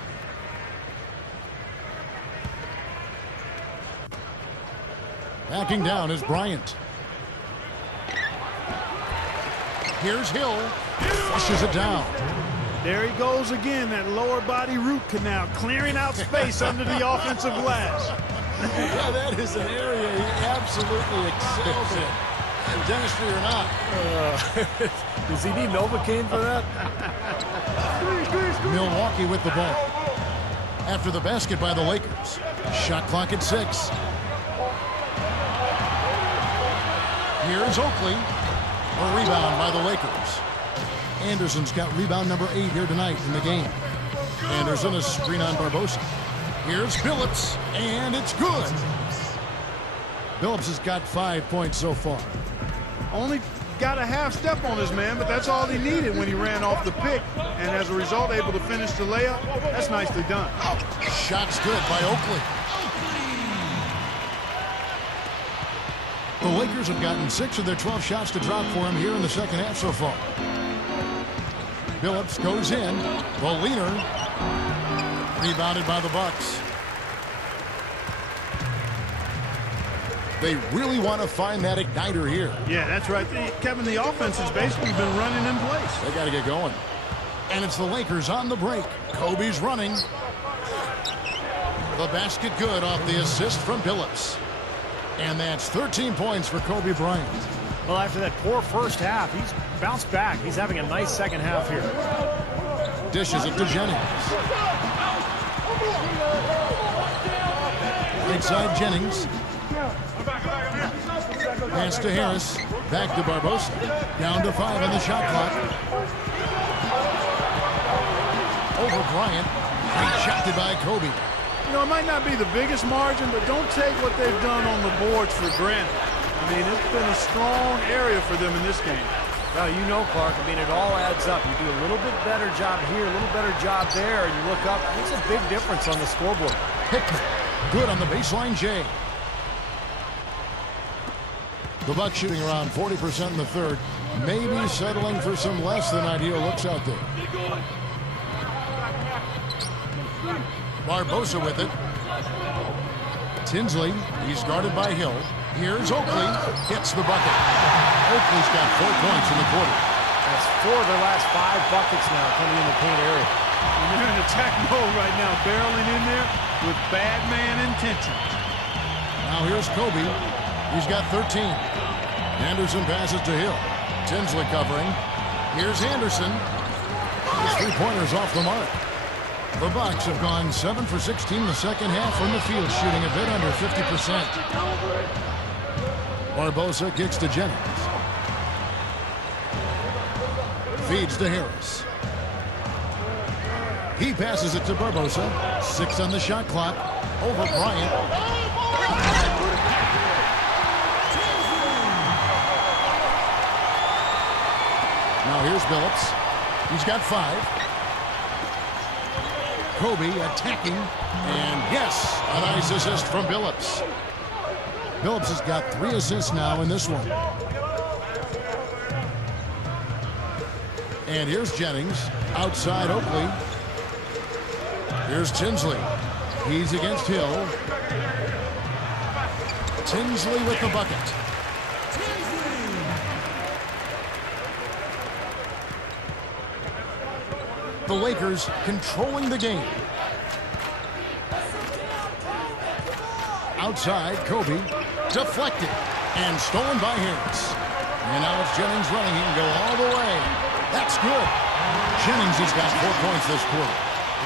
Backing down is Bryant. Here's Hill. Flushes it down. There he goes again, that lower body root canal, clearing out space under the offensive glass. Yeah, that is an area he absolutely excels in. Dentistry or not. Does he need Novocaine for that? Milwaukee with the ball. After the basket by the Lakers. Shot clock at 6. Here's Oakley. A rebound by the Lakers. Anderson's got rebound number 8 here tonight in the game. Anderson is screen on Barbosa. Here's Billups, and it's good. Billups has got 5 points so far. Only got a half step on his man, but that's all he needed when he ran off the pick. And as a result, able to finish the layup. That's nicely done. Shot's good by Oakley. The Lakers have gotten 6 of their 12 shots to drop for him here in the 2nd half so far. Billups goes in. The leaner. Rebounded by the Bucks. They really want to find that igniter here. Yeah, that's right. Kevin, the offense has basically been running in place. They got to get going. And it's the Lakers on the break. Kobe's running. The basket good off the assist from Billups. And that's 13 points for Kobe Bryant. Well, after that poor first half, he's bounced back. He's having a nice second half here. Dishes it to Jennings. Inside Jennings. Pass to Harris. Back to Barbosa. Down to 5 on the shot clock. Over Bryant. Rejected by Kobe. You know, it might not be the biggest margin, but don't take what they've done on the boards for granted. I mean, it's been a strong area for them in this game. Well, you know, Clark, I mean, it all adds up. You do a little bit better job here, a little better job there, and you look up. It makes a big difference on the scoreboard. Hickman, good on the baseline, Jay. The Bucks shooting around 40% in the third. Maybe settling for some less than ideal looks out there. Barbosa with it. Tinsley, he's guarded by Hill. Here's Oakley, hits the bucket. Oakley's got 4 points in the quarter. That's 4 of their last 5 buckets now coming in the paint area. And they're in attack mode right now, barreling in there with bad man intentions. Now here's Kobe. He's got 13. Anderson passes to Hill. Tinsley covering. Here's Anderson. His three-pointer's off the mark. The Bucks have gone 7 for 16 in the second half from the field, shooting a bit under 50%. Barbosa kicks to Jennings. Feeds to Harris. He passes it to Barbosa. 6 on the shot clock. Over Bryant. Now here's Billups. He's got 5. Kobe attacking. And yes, a nice assist from Billups. Billups has got 3 assists now in this one. And here's Jennings. Outside Oakley. Here's Tinsley. He's against Hill. Tinsley with the bucket. The Lakers controlling the game. Outside, Kobe. Deflected. And stolen by Harris. And now it's Jennings running. He can go all the way. That's good. Jennings has got 4 points this quarter.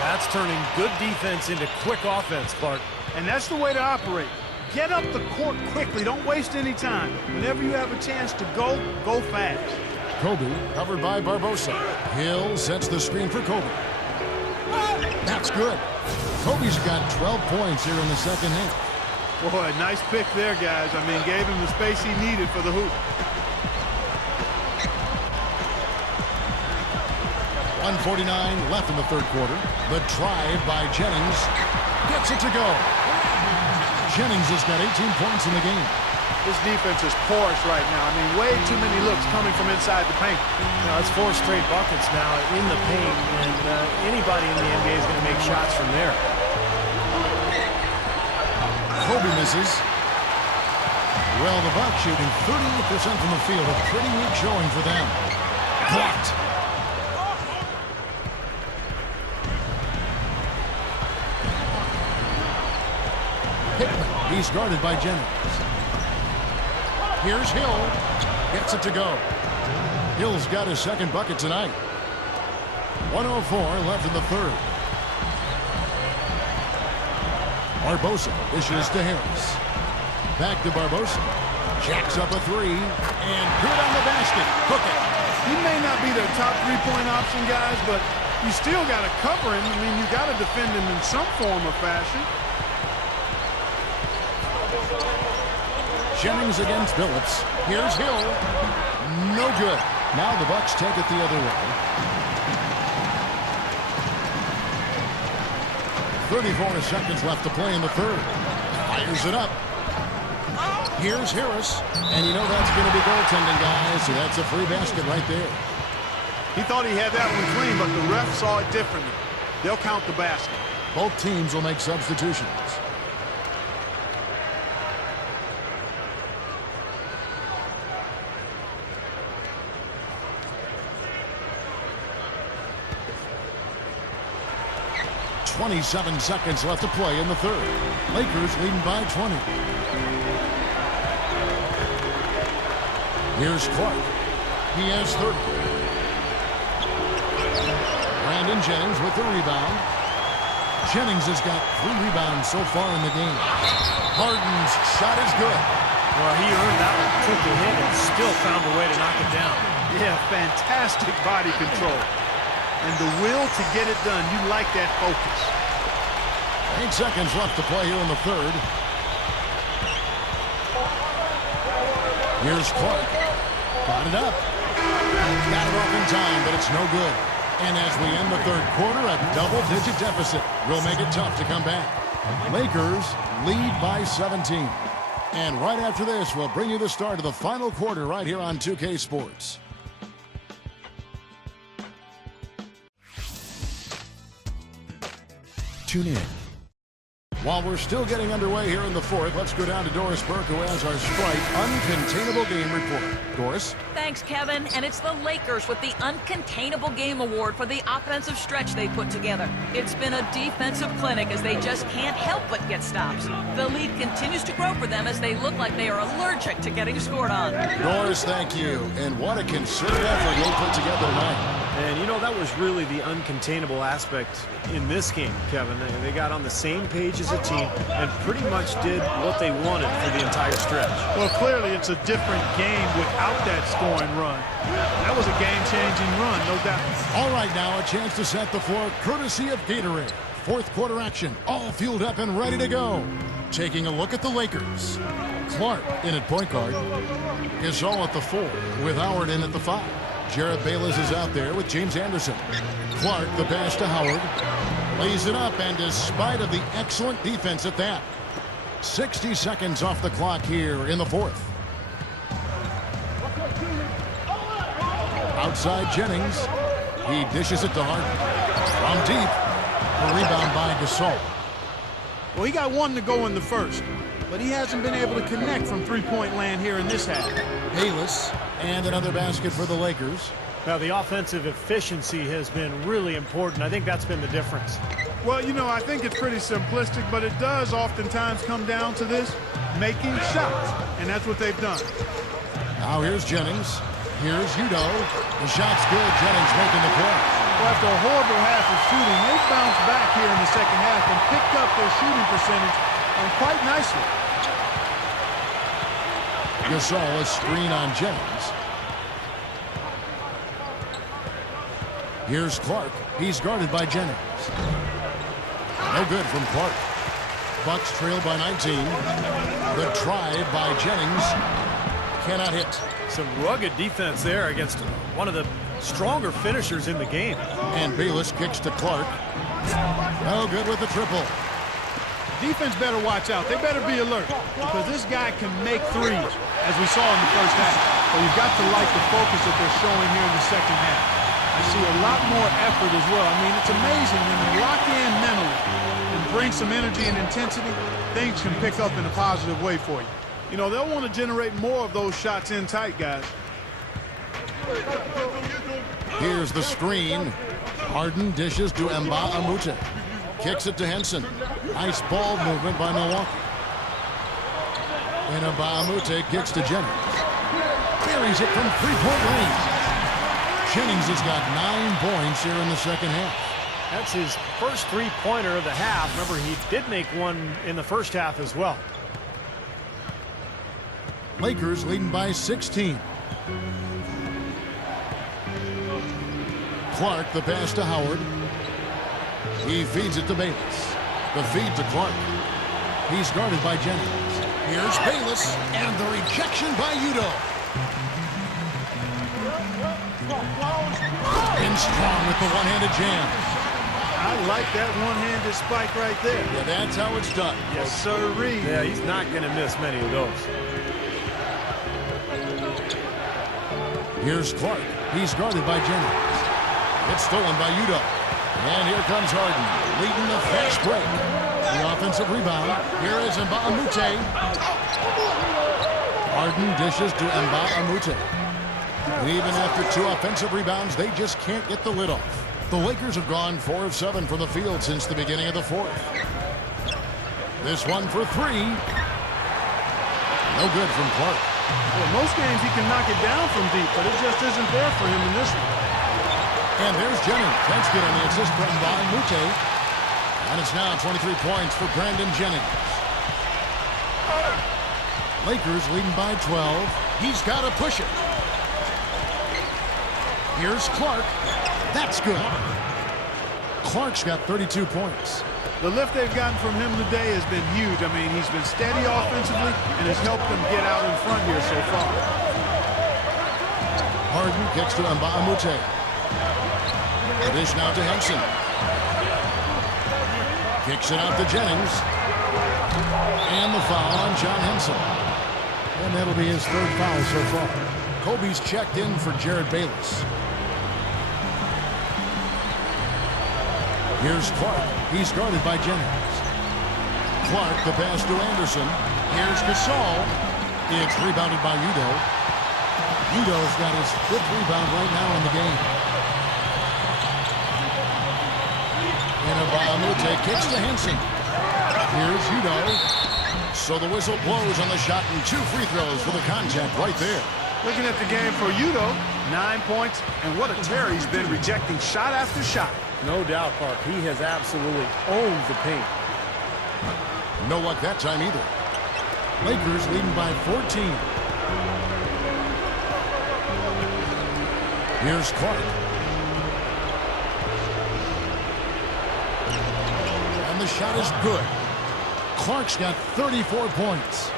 That's turning good defense into quick offense, Clark. And that's the way to operate. Get up the court quickly. Don't waste any time. Whenever you have a chance to go, go fast. Kobe covered by Barbosa. Hill sets the screen for Kobe. That's good. Kobe's got 12 points here in the second half. Boy, nice pick there, guys. I mean, gave him the space he needed for the hoop. 1:49 left in the third quarter. The drive by Jennings gets it to go. Jennings has got 18 points in the game. This defense is porous right now. I mean, way too many looks coming from inside the paint. Now, it's 4 straight buckets now in the paint, and anybody in the NBA is going to make shots from there. Kobe misses. Well, the Bucks shooting 38% from the field. A pretty weak showing for them. Blocked. Hickman. He's guarded by Jennings. Here's Hill. Gets it to go. Hill's got his second bucket tonight. 1:04 left in the third. Barbosa dishes to Harris. Back to Barbosa. Jacks up a 3. And good on the basket. Cook it. He may not be their top three-point option, guys, but you still got to cover him. I mean, you got to defend him in some form or fashion. Jennings against Billups. Here's Hill. No good. Now the Bucks take it the other way. 34 seconds left to play in the third. Fires it up. Here's Harris. And you know that's going to be goaltending, guys, so that's a free basket right there. He thought he had that one clean, but the ref saw it differently. They'll count the basket. Both teams will make substitutions. .27 seconds left to play in the third. Lakers leading by 20. Here's Clark. He has 30. Brandon Jennings with the rebound. Jennings has got 3 rebounds so far in the game. Harden's shot is good. Well, he earned that one, took the hit, and still found a way to knock it down. Yeah, fantastic body control. And the will to get it done. You like that focus. 8 seconds left to play here in the third. Here's Clark. Got it up. Got it off in time, but it's no good. And as we end the third quarter, a double-digit deficit will make it tough to come back. Lakers lead by 17. And right after this, we'll bring you the start of the final quarter right here on 2K Sports. Tune in. While we're still getting underway here in the fourth, let's go down to Doris Burke, who has our Sprite Uncontainable Game Report. Doris? Thanks, Kevin. And it's the Lakers with the Uncontainable Game Award for the offensive stretch they put together. It's been a defensive clinic as they just can't help but get stops. The lead continues to grow for them as they look like they are allergic to getting scored on. Doris, thank you. And what a concerted effort they put together tonight. And, you know, that was really the uncontainable aspect in this game, Kevin. They got on the same page as a team and pretty much did what they wanted for the entire stretch. Well, clearly it's a different game without that scoring run. That was a game-changing run, no doubt. All right, now a chance to set the floor courtesy of Gatorade. Fourth quarter action, all fueled up and ready to go. Taking a look at the Lakers. Clark in at point guard. Gasol at the 4 with Howard in at the 5. Jarrett Bayless is out there with James Anderson. Clark, the pass to Howard. Lays it up, and despite of the excellent defense at that, 60 seconds off the clock here in the fourth. Outside Jennings. He dishes it to Harden. From deep. A rebound by Gasol. Well, he got one to go in the first, but he hasn't been able to connect from three-point land here in this half. Bayless, and another basket for the Lakers. Now, the offensive efficiency has been really important. I think that's been the difference. Well, you know, I think it's pretty simplistic, but it does oftentimes come down to this, making shots, and that's what they've done. Now here's Jennings. Here's Udo. The shot's good. Jennings making the play. Well, after a horrible half of shooting, they've bounced back here in the second half and picked up their shooting percentage quite nicely. Gasol, a screen on Jennings. Here's Clark. He's guarded by Jennings. No good from Clark. Bucks trail by 19. The try by Jennings cannot hit. Some rugged defense there against one of the stronger finishers in the game. And Bayless kicks to Clark. No good with the triple. Defense better watch out. They better be alert because this guy can make threes, as we saw in the first half. But you've got to like the focus that they're showing here in the second half. I see a lot more effort as well. I mean, it's amazing when you lock in mentally and bring some energy and intensity, things can pick up in a positive way for you. You know, they'll want to generate more of those shots in tight, guys. Here's the screen. Harden dishes to Nba2K13. Kicks it to Henson. Nice ball movement by Milwaukee. And Nba2K13 kicks to Jennings. Buries it from three-point range. Jennings has got 9 points here in the second half. That's his first three-pointer of the half. Remember, he did make one in the first half as well. Lakers leading by 16. Clark, the pass to Howard. He feeds it to Bayless. The feed to Clark. He's guarded by Jennings. Here's Bayless, and the rejection by Udo. In strong with the one-handed jam. I like that one-handed spike right there. Yeah, that's how it's done. Yes, sirree. Yeah, he's not going to miss many of those. Here's Clark. He's guarded by Jennings. It's stolen by Udo. And here comes Harden, leading the fast break. The offensive rebound. Here is Nba2K13. Harden dishes to Nba2K13. And even after 2 offensive rebounds, they just can't get the lid off. The Lakers have gone 4 of 7 from the field since the beginning of the fourth. This one for 3. No good from Clark. Well, most games he can knock it down from deep, but it just isn't there for him in this one. And there's Jennings. Thanks good on the assist from Nba2K13. And it's now 23 points for Brandon Jennings. Lakers leading by 12. He's got to push it. Here's Clark. That's good. Clark's got 32 points. The lift they've gotten from him today has been huge. I mean, he's been steady offensively and has helped them get out in front here so far. Harden kicks to Nba2K13. The dish now to Henson. Kicks it out to Jennings. And the foul on John Henson. And that'll be his third foul so far. Kobe's checked in for Jared Bayless. Here's Clark. He's guarded by Jennings. Clark, the pass to Anderson. Here's Gasol. It's rebounded by Udo. Udo's got his 5th rebound right now in the game. And Nba2K13 kicks to Henson. Here's Udo. So the whistle blows on the shot and 2 free throws for the contact right there. Looking at the game for Udo, 9 points, and what a tear he's been rejecting shot after shot. No doubt, Clark. He has absolutely owned the paint. No luck that time either. Lakers leading by 14. Here's Clark. And the shot is good. Clark's got 34 points.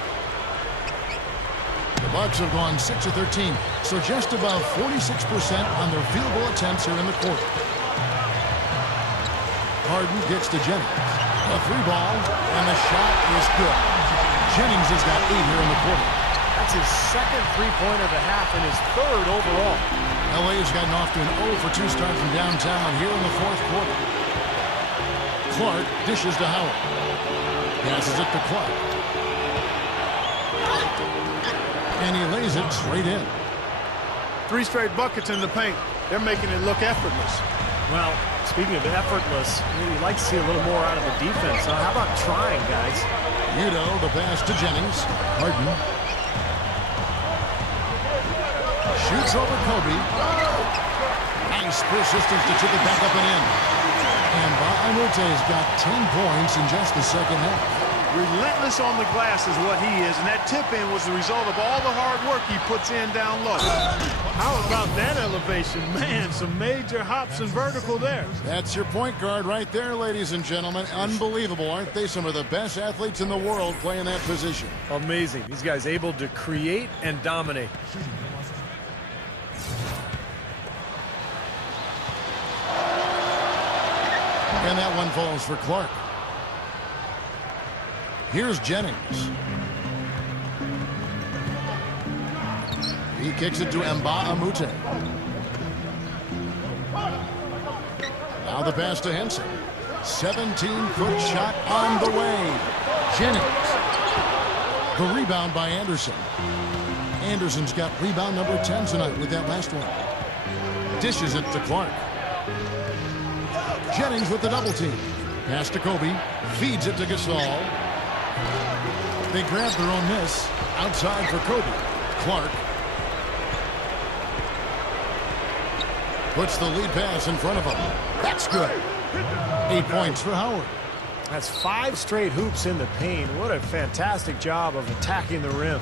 The Bucks have gone 6 of 13, so just above 46% on their field goal attempts here in the quarter. Harden gets to Jennings. A 3-ball, and the shot is good. Jennings has got 8 here in the quarter. That's his 2nd three-pointer of the half and his 3rd overall. LA has gotten off to an 0-for-2 start from downtown here in the 4th quarter. Clark dishes to Howard. Passes it to Clark. And he lays it straight in. 3 straight buckets in the paint. They're making it look effortless. Well, speaking of effortless, you'd like to see a little more out of the defense. How about trying, guys? Udo, the pass to Jennings. Harden. Shoots over Kobe. Nice persistence to chip it back up and in. And Nba2K13's got 10 points in just the second half. Relentless on the glass is what he is, and that tip-in was the result of all the hard work he puts in down low. How about that elevation? Man, some major hops and vertical there. That's your point guard right there, ladies and gentlemen. Unbelievable, aren't they? Some of the best athletes in the world playing that position. Amazing. These guys able to create and dominate. And that one falls for Clark. Here's Jennings. He kicks it to Nba2K13. Now the pass to Henson. 17-foot shot on the way. Jennings. The rebound by Anderson. Anderson's got rebound number 10 tonight with that last one. Dishes it to Clark. Jennings with the double team. Pass to Kobe. Feeds it to Gasol. They grab their own miss. Outside for Kobe. Clark. Puts the lead pass in front of him. That's good. 8 points for Howard. That's 5 straight hoops in the paint. What a fantastic job of attacking the rim.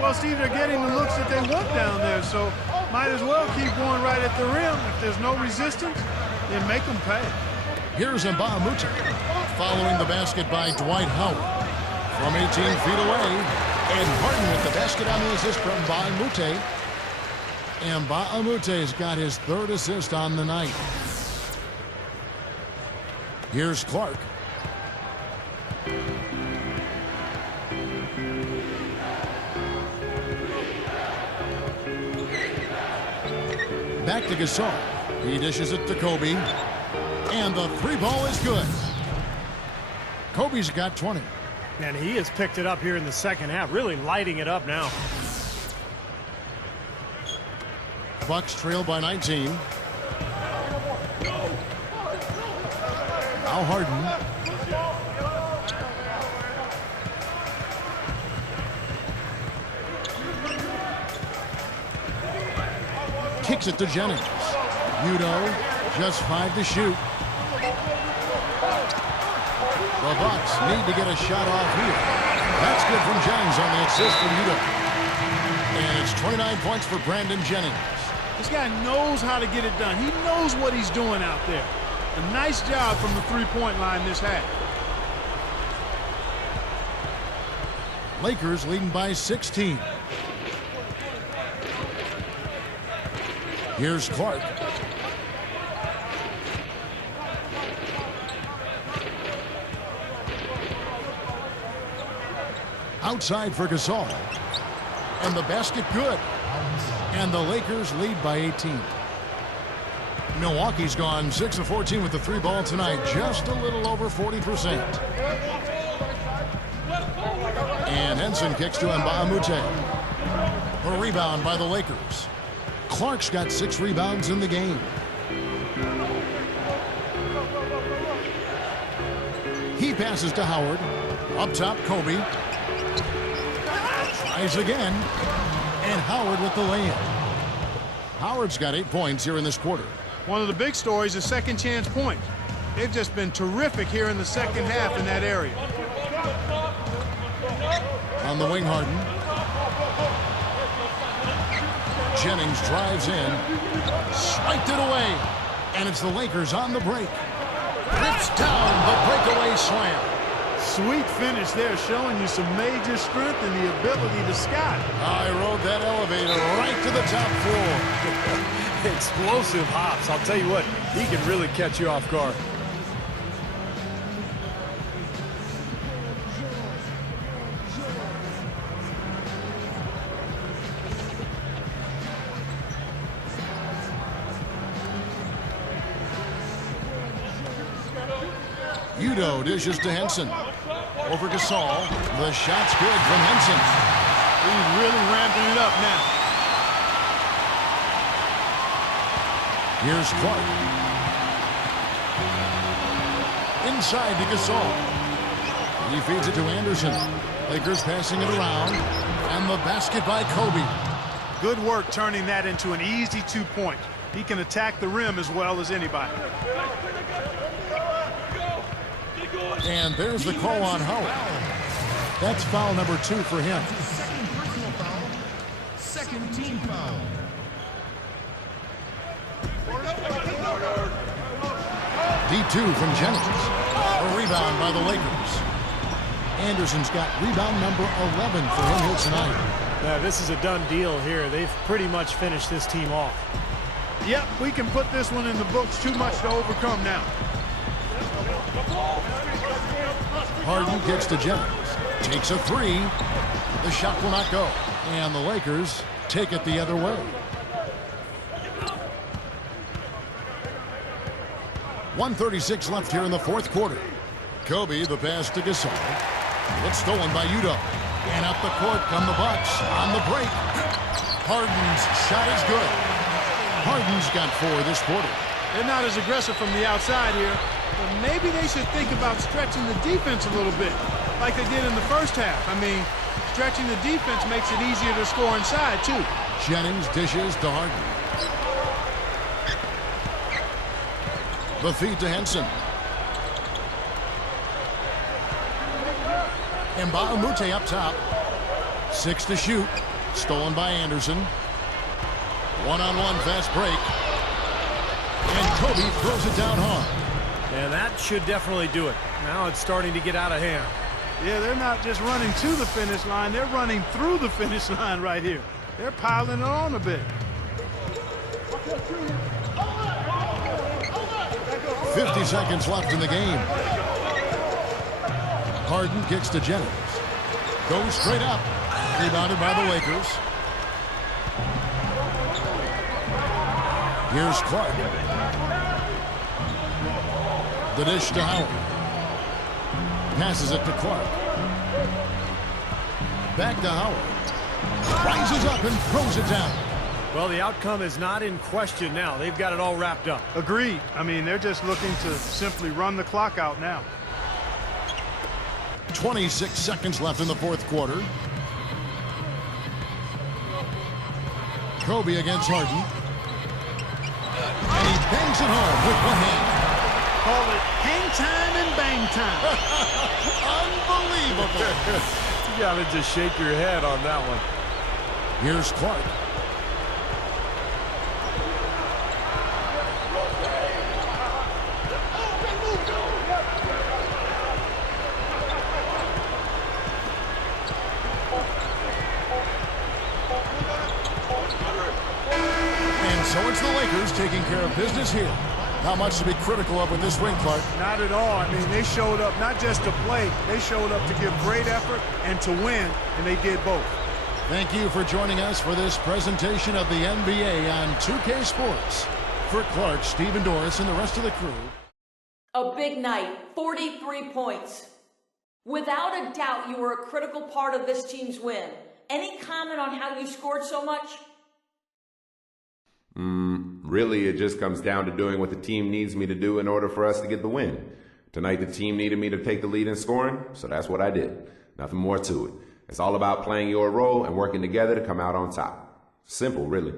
Well, Steve, they're getting the looks that they want down there, so might as well keep going right at the rim. If there's no resistance, then make them pay. Here's Nba2K13 following the basket by Dwight Howard. From 18 feet away, and Harden with the basket on the assist from Nba2K13. And Nba2K13's got his 3rd assist on the night. Here's Clark. Back to Gasol. He dishes it to Kobe. And the 3-ball is good. Kobe's got 20. And he has picked it up here in the second half, really lighting it up now. Bucks trail by 19. Now Harden. Kicks it to Jennings. Udo, just 5 to shoot. The Bucks need to get a shot off here. That's good from Jennings on the assist from Udo. And it's 29 points for Brandon Jennings. This guy knows how to get it done. He knows what he's doing out there. A nice job from the three-point line this half. Lakers leading by 16. Here's Clark. Outside for Gasol. And the basket good. And the Lakers lead by 18. Milwaukee's gone 6 of 14 with the 3 ball tonight. Just a little over 40%. And Henson kicks to Nba2K13. A rebound by the Lakers. Clark's got 6 rebounds in the game. He passes to Howard. Up top, Kobe. Tries again. And Howard with the layup. Howard's got 8 points here in this quarter. One of the big stories is second chance points. They've just been terrific here in the second half in that area. On the wing, Harden. Jennings drives in. Swiped it away. And it's the Lakers on the break. Rips down the breakaway slam. Sweet finish there, showing you some major strength and the ability to sky. I rode that elevator right to the top floor. Explosive hops. I'll tell you what, he can really catch you off guard. Udo dishes to Henson. Over Gasol. The shot's good from Henson. He's really ramping it up now. Here's Clark. Inside to Gasol. He feeds it to Anderson. Lakers passing it around. And the basket by Kobe. Good work turning that into an easy 2-point. He can attack the rim as well as anybody. And there's the call on Howard. That's foul number 2 for him. Second personal foul. Second team foul. D2 from Jennings. A rebound by the Lakers. Anderson's got rebound number 11 for him here tonight. Yeah, this is a done deal here. They've pretty much finished this team off. Yep, we can put this one in the books. Too much to overcome now. Harden gets to Jennings. Takes a 3. The shot will not go. And the Lakers take it the other way. 1:36 left here in the fourth quarter. Kobe, the pass to Gasol. It's stolen by Udo. And up the court come the Bucks on the break. Harden's shot is good. Harden's got 4 this quarter. They're not as aggressive from the outside here, but maybe they should think about stretching the defense a little bit, like they did in the first half. I mean, stretching the defense makes it easier to score inside, too. Jennings dishes to Harden. The feed to Henson. Nba2K13 up top. 6 to shoot. Stolen by Anderson. One-on-one fast break. And Kobe throws it down hard. Yeah, that should definitely do it. Now it's starting to get out of hand. Yeah, they're not just running to the finish line. They're running through the finish line right here. They're piling it on a bit. 50 seconds left in the game. Harden kicks to Jennings. Goes straight up. Rebounded by the Lakers. Here's Clark. The dish to Howard. Passes it to Clark. Back to Howard. Rises up and throws it down. Well, the outcome is not in question now. They've got it all wrapped up. Agreed. I mean, they're just looking to simply run the clock out now. 26 seconds left in the fourth quarter. Kobe against Harden. And he bangs it home with one hand. Call it hang time and bang time. Unbelievable. You gotta just shake your head on that one. Here's Clark. So it's the Lakers taking care of business here. Not much to be critical of with this win, Clark. Not at all. I mean, they showed up not just to play, they showed up to give great effort and to win, and they did both. Thank you for joining us for this presentation of the NBA on 2K Sports. For Clark, Stephen Doris, and the rest of the crew. A big night, 43 points. Without a doubt, you were a critical part of this team's win. Any comment on how you scored so much? Really, it just comes down to doing what the team needs me to do in order for us to get the win. Tonight, the team needed me to take the lead in scoring, so that's what I did. Nothing more to it. It's all about playing your role and working together to come out on top. Simple, really.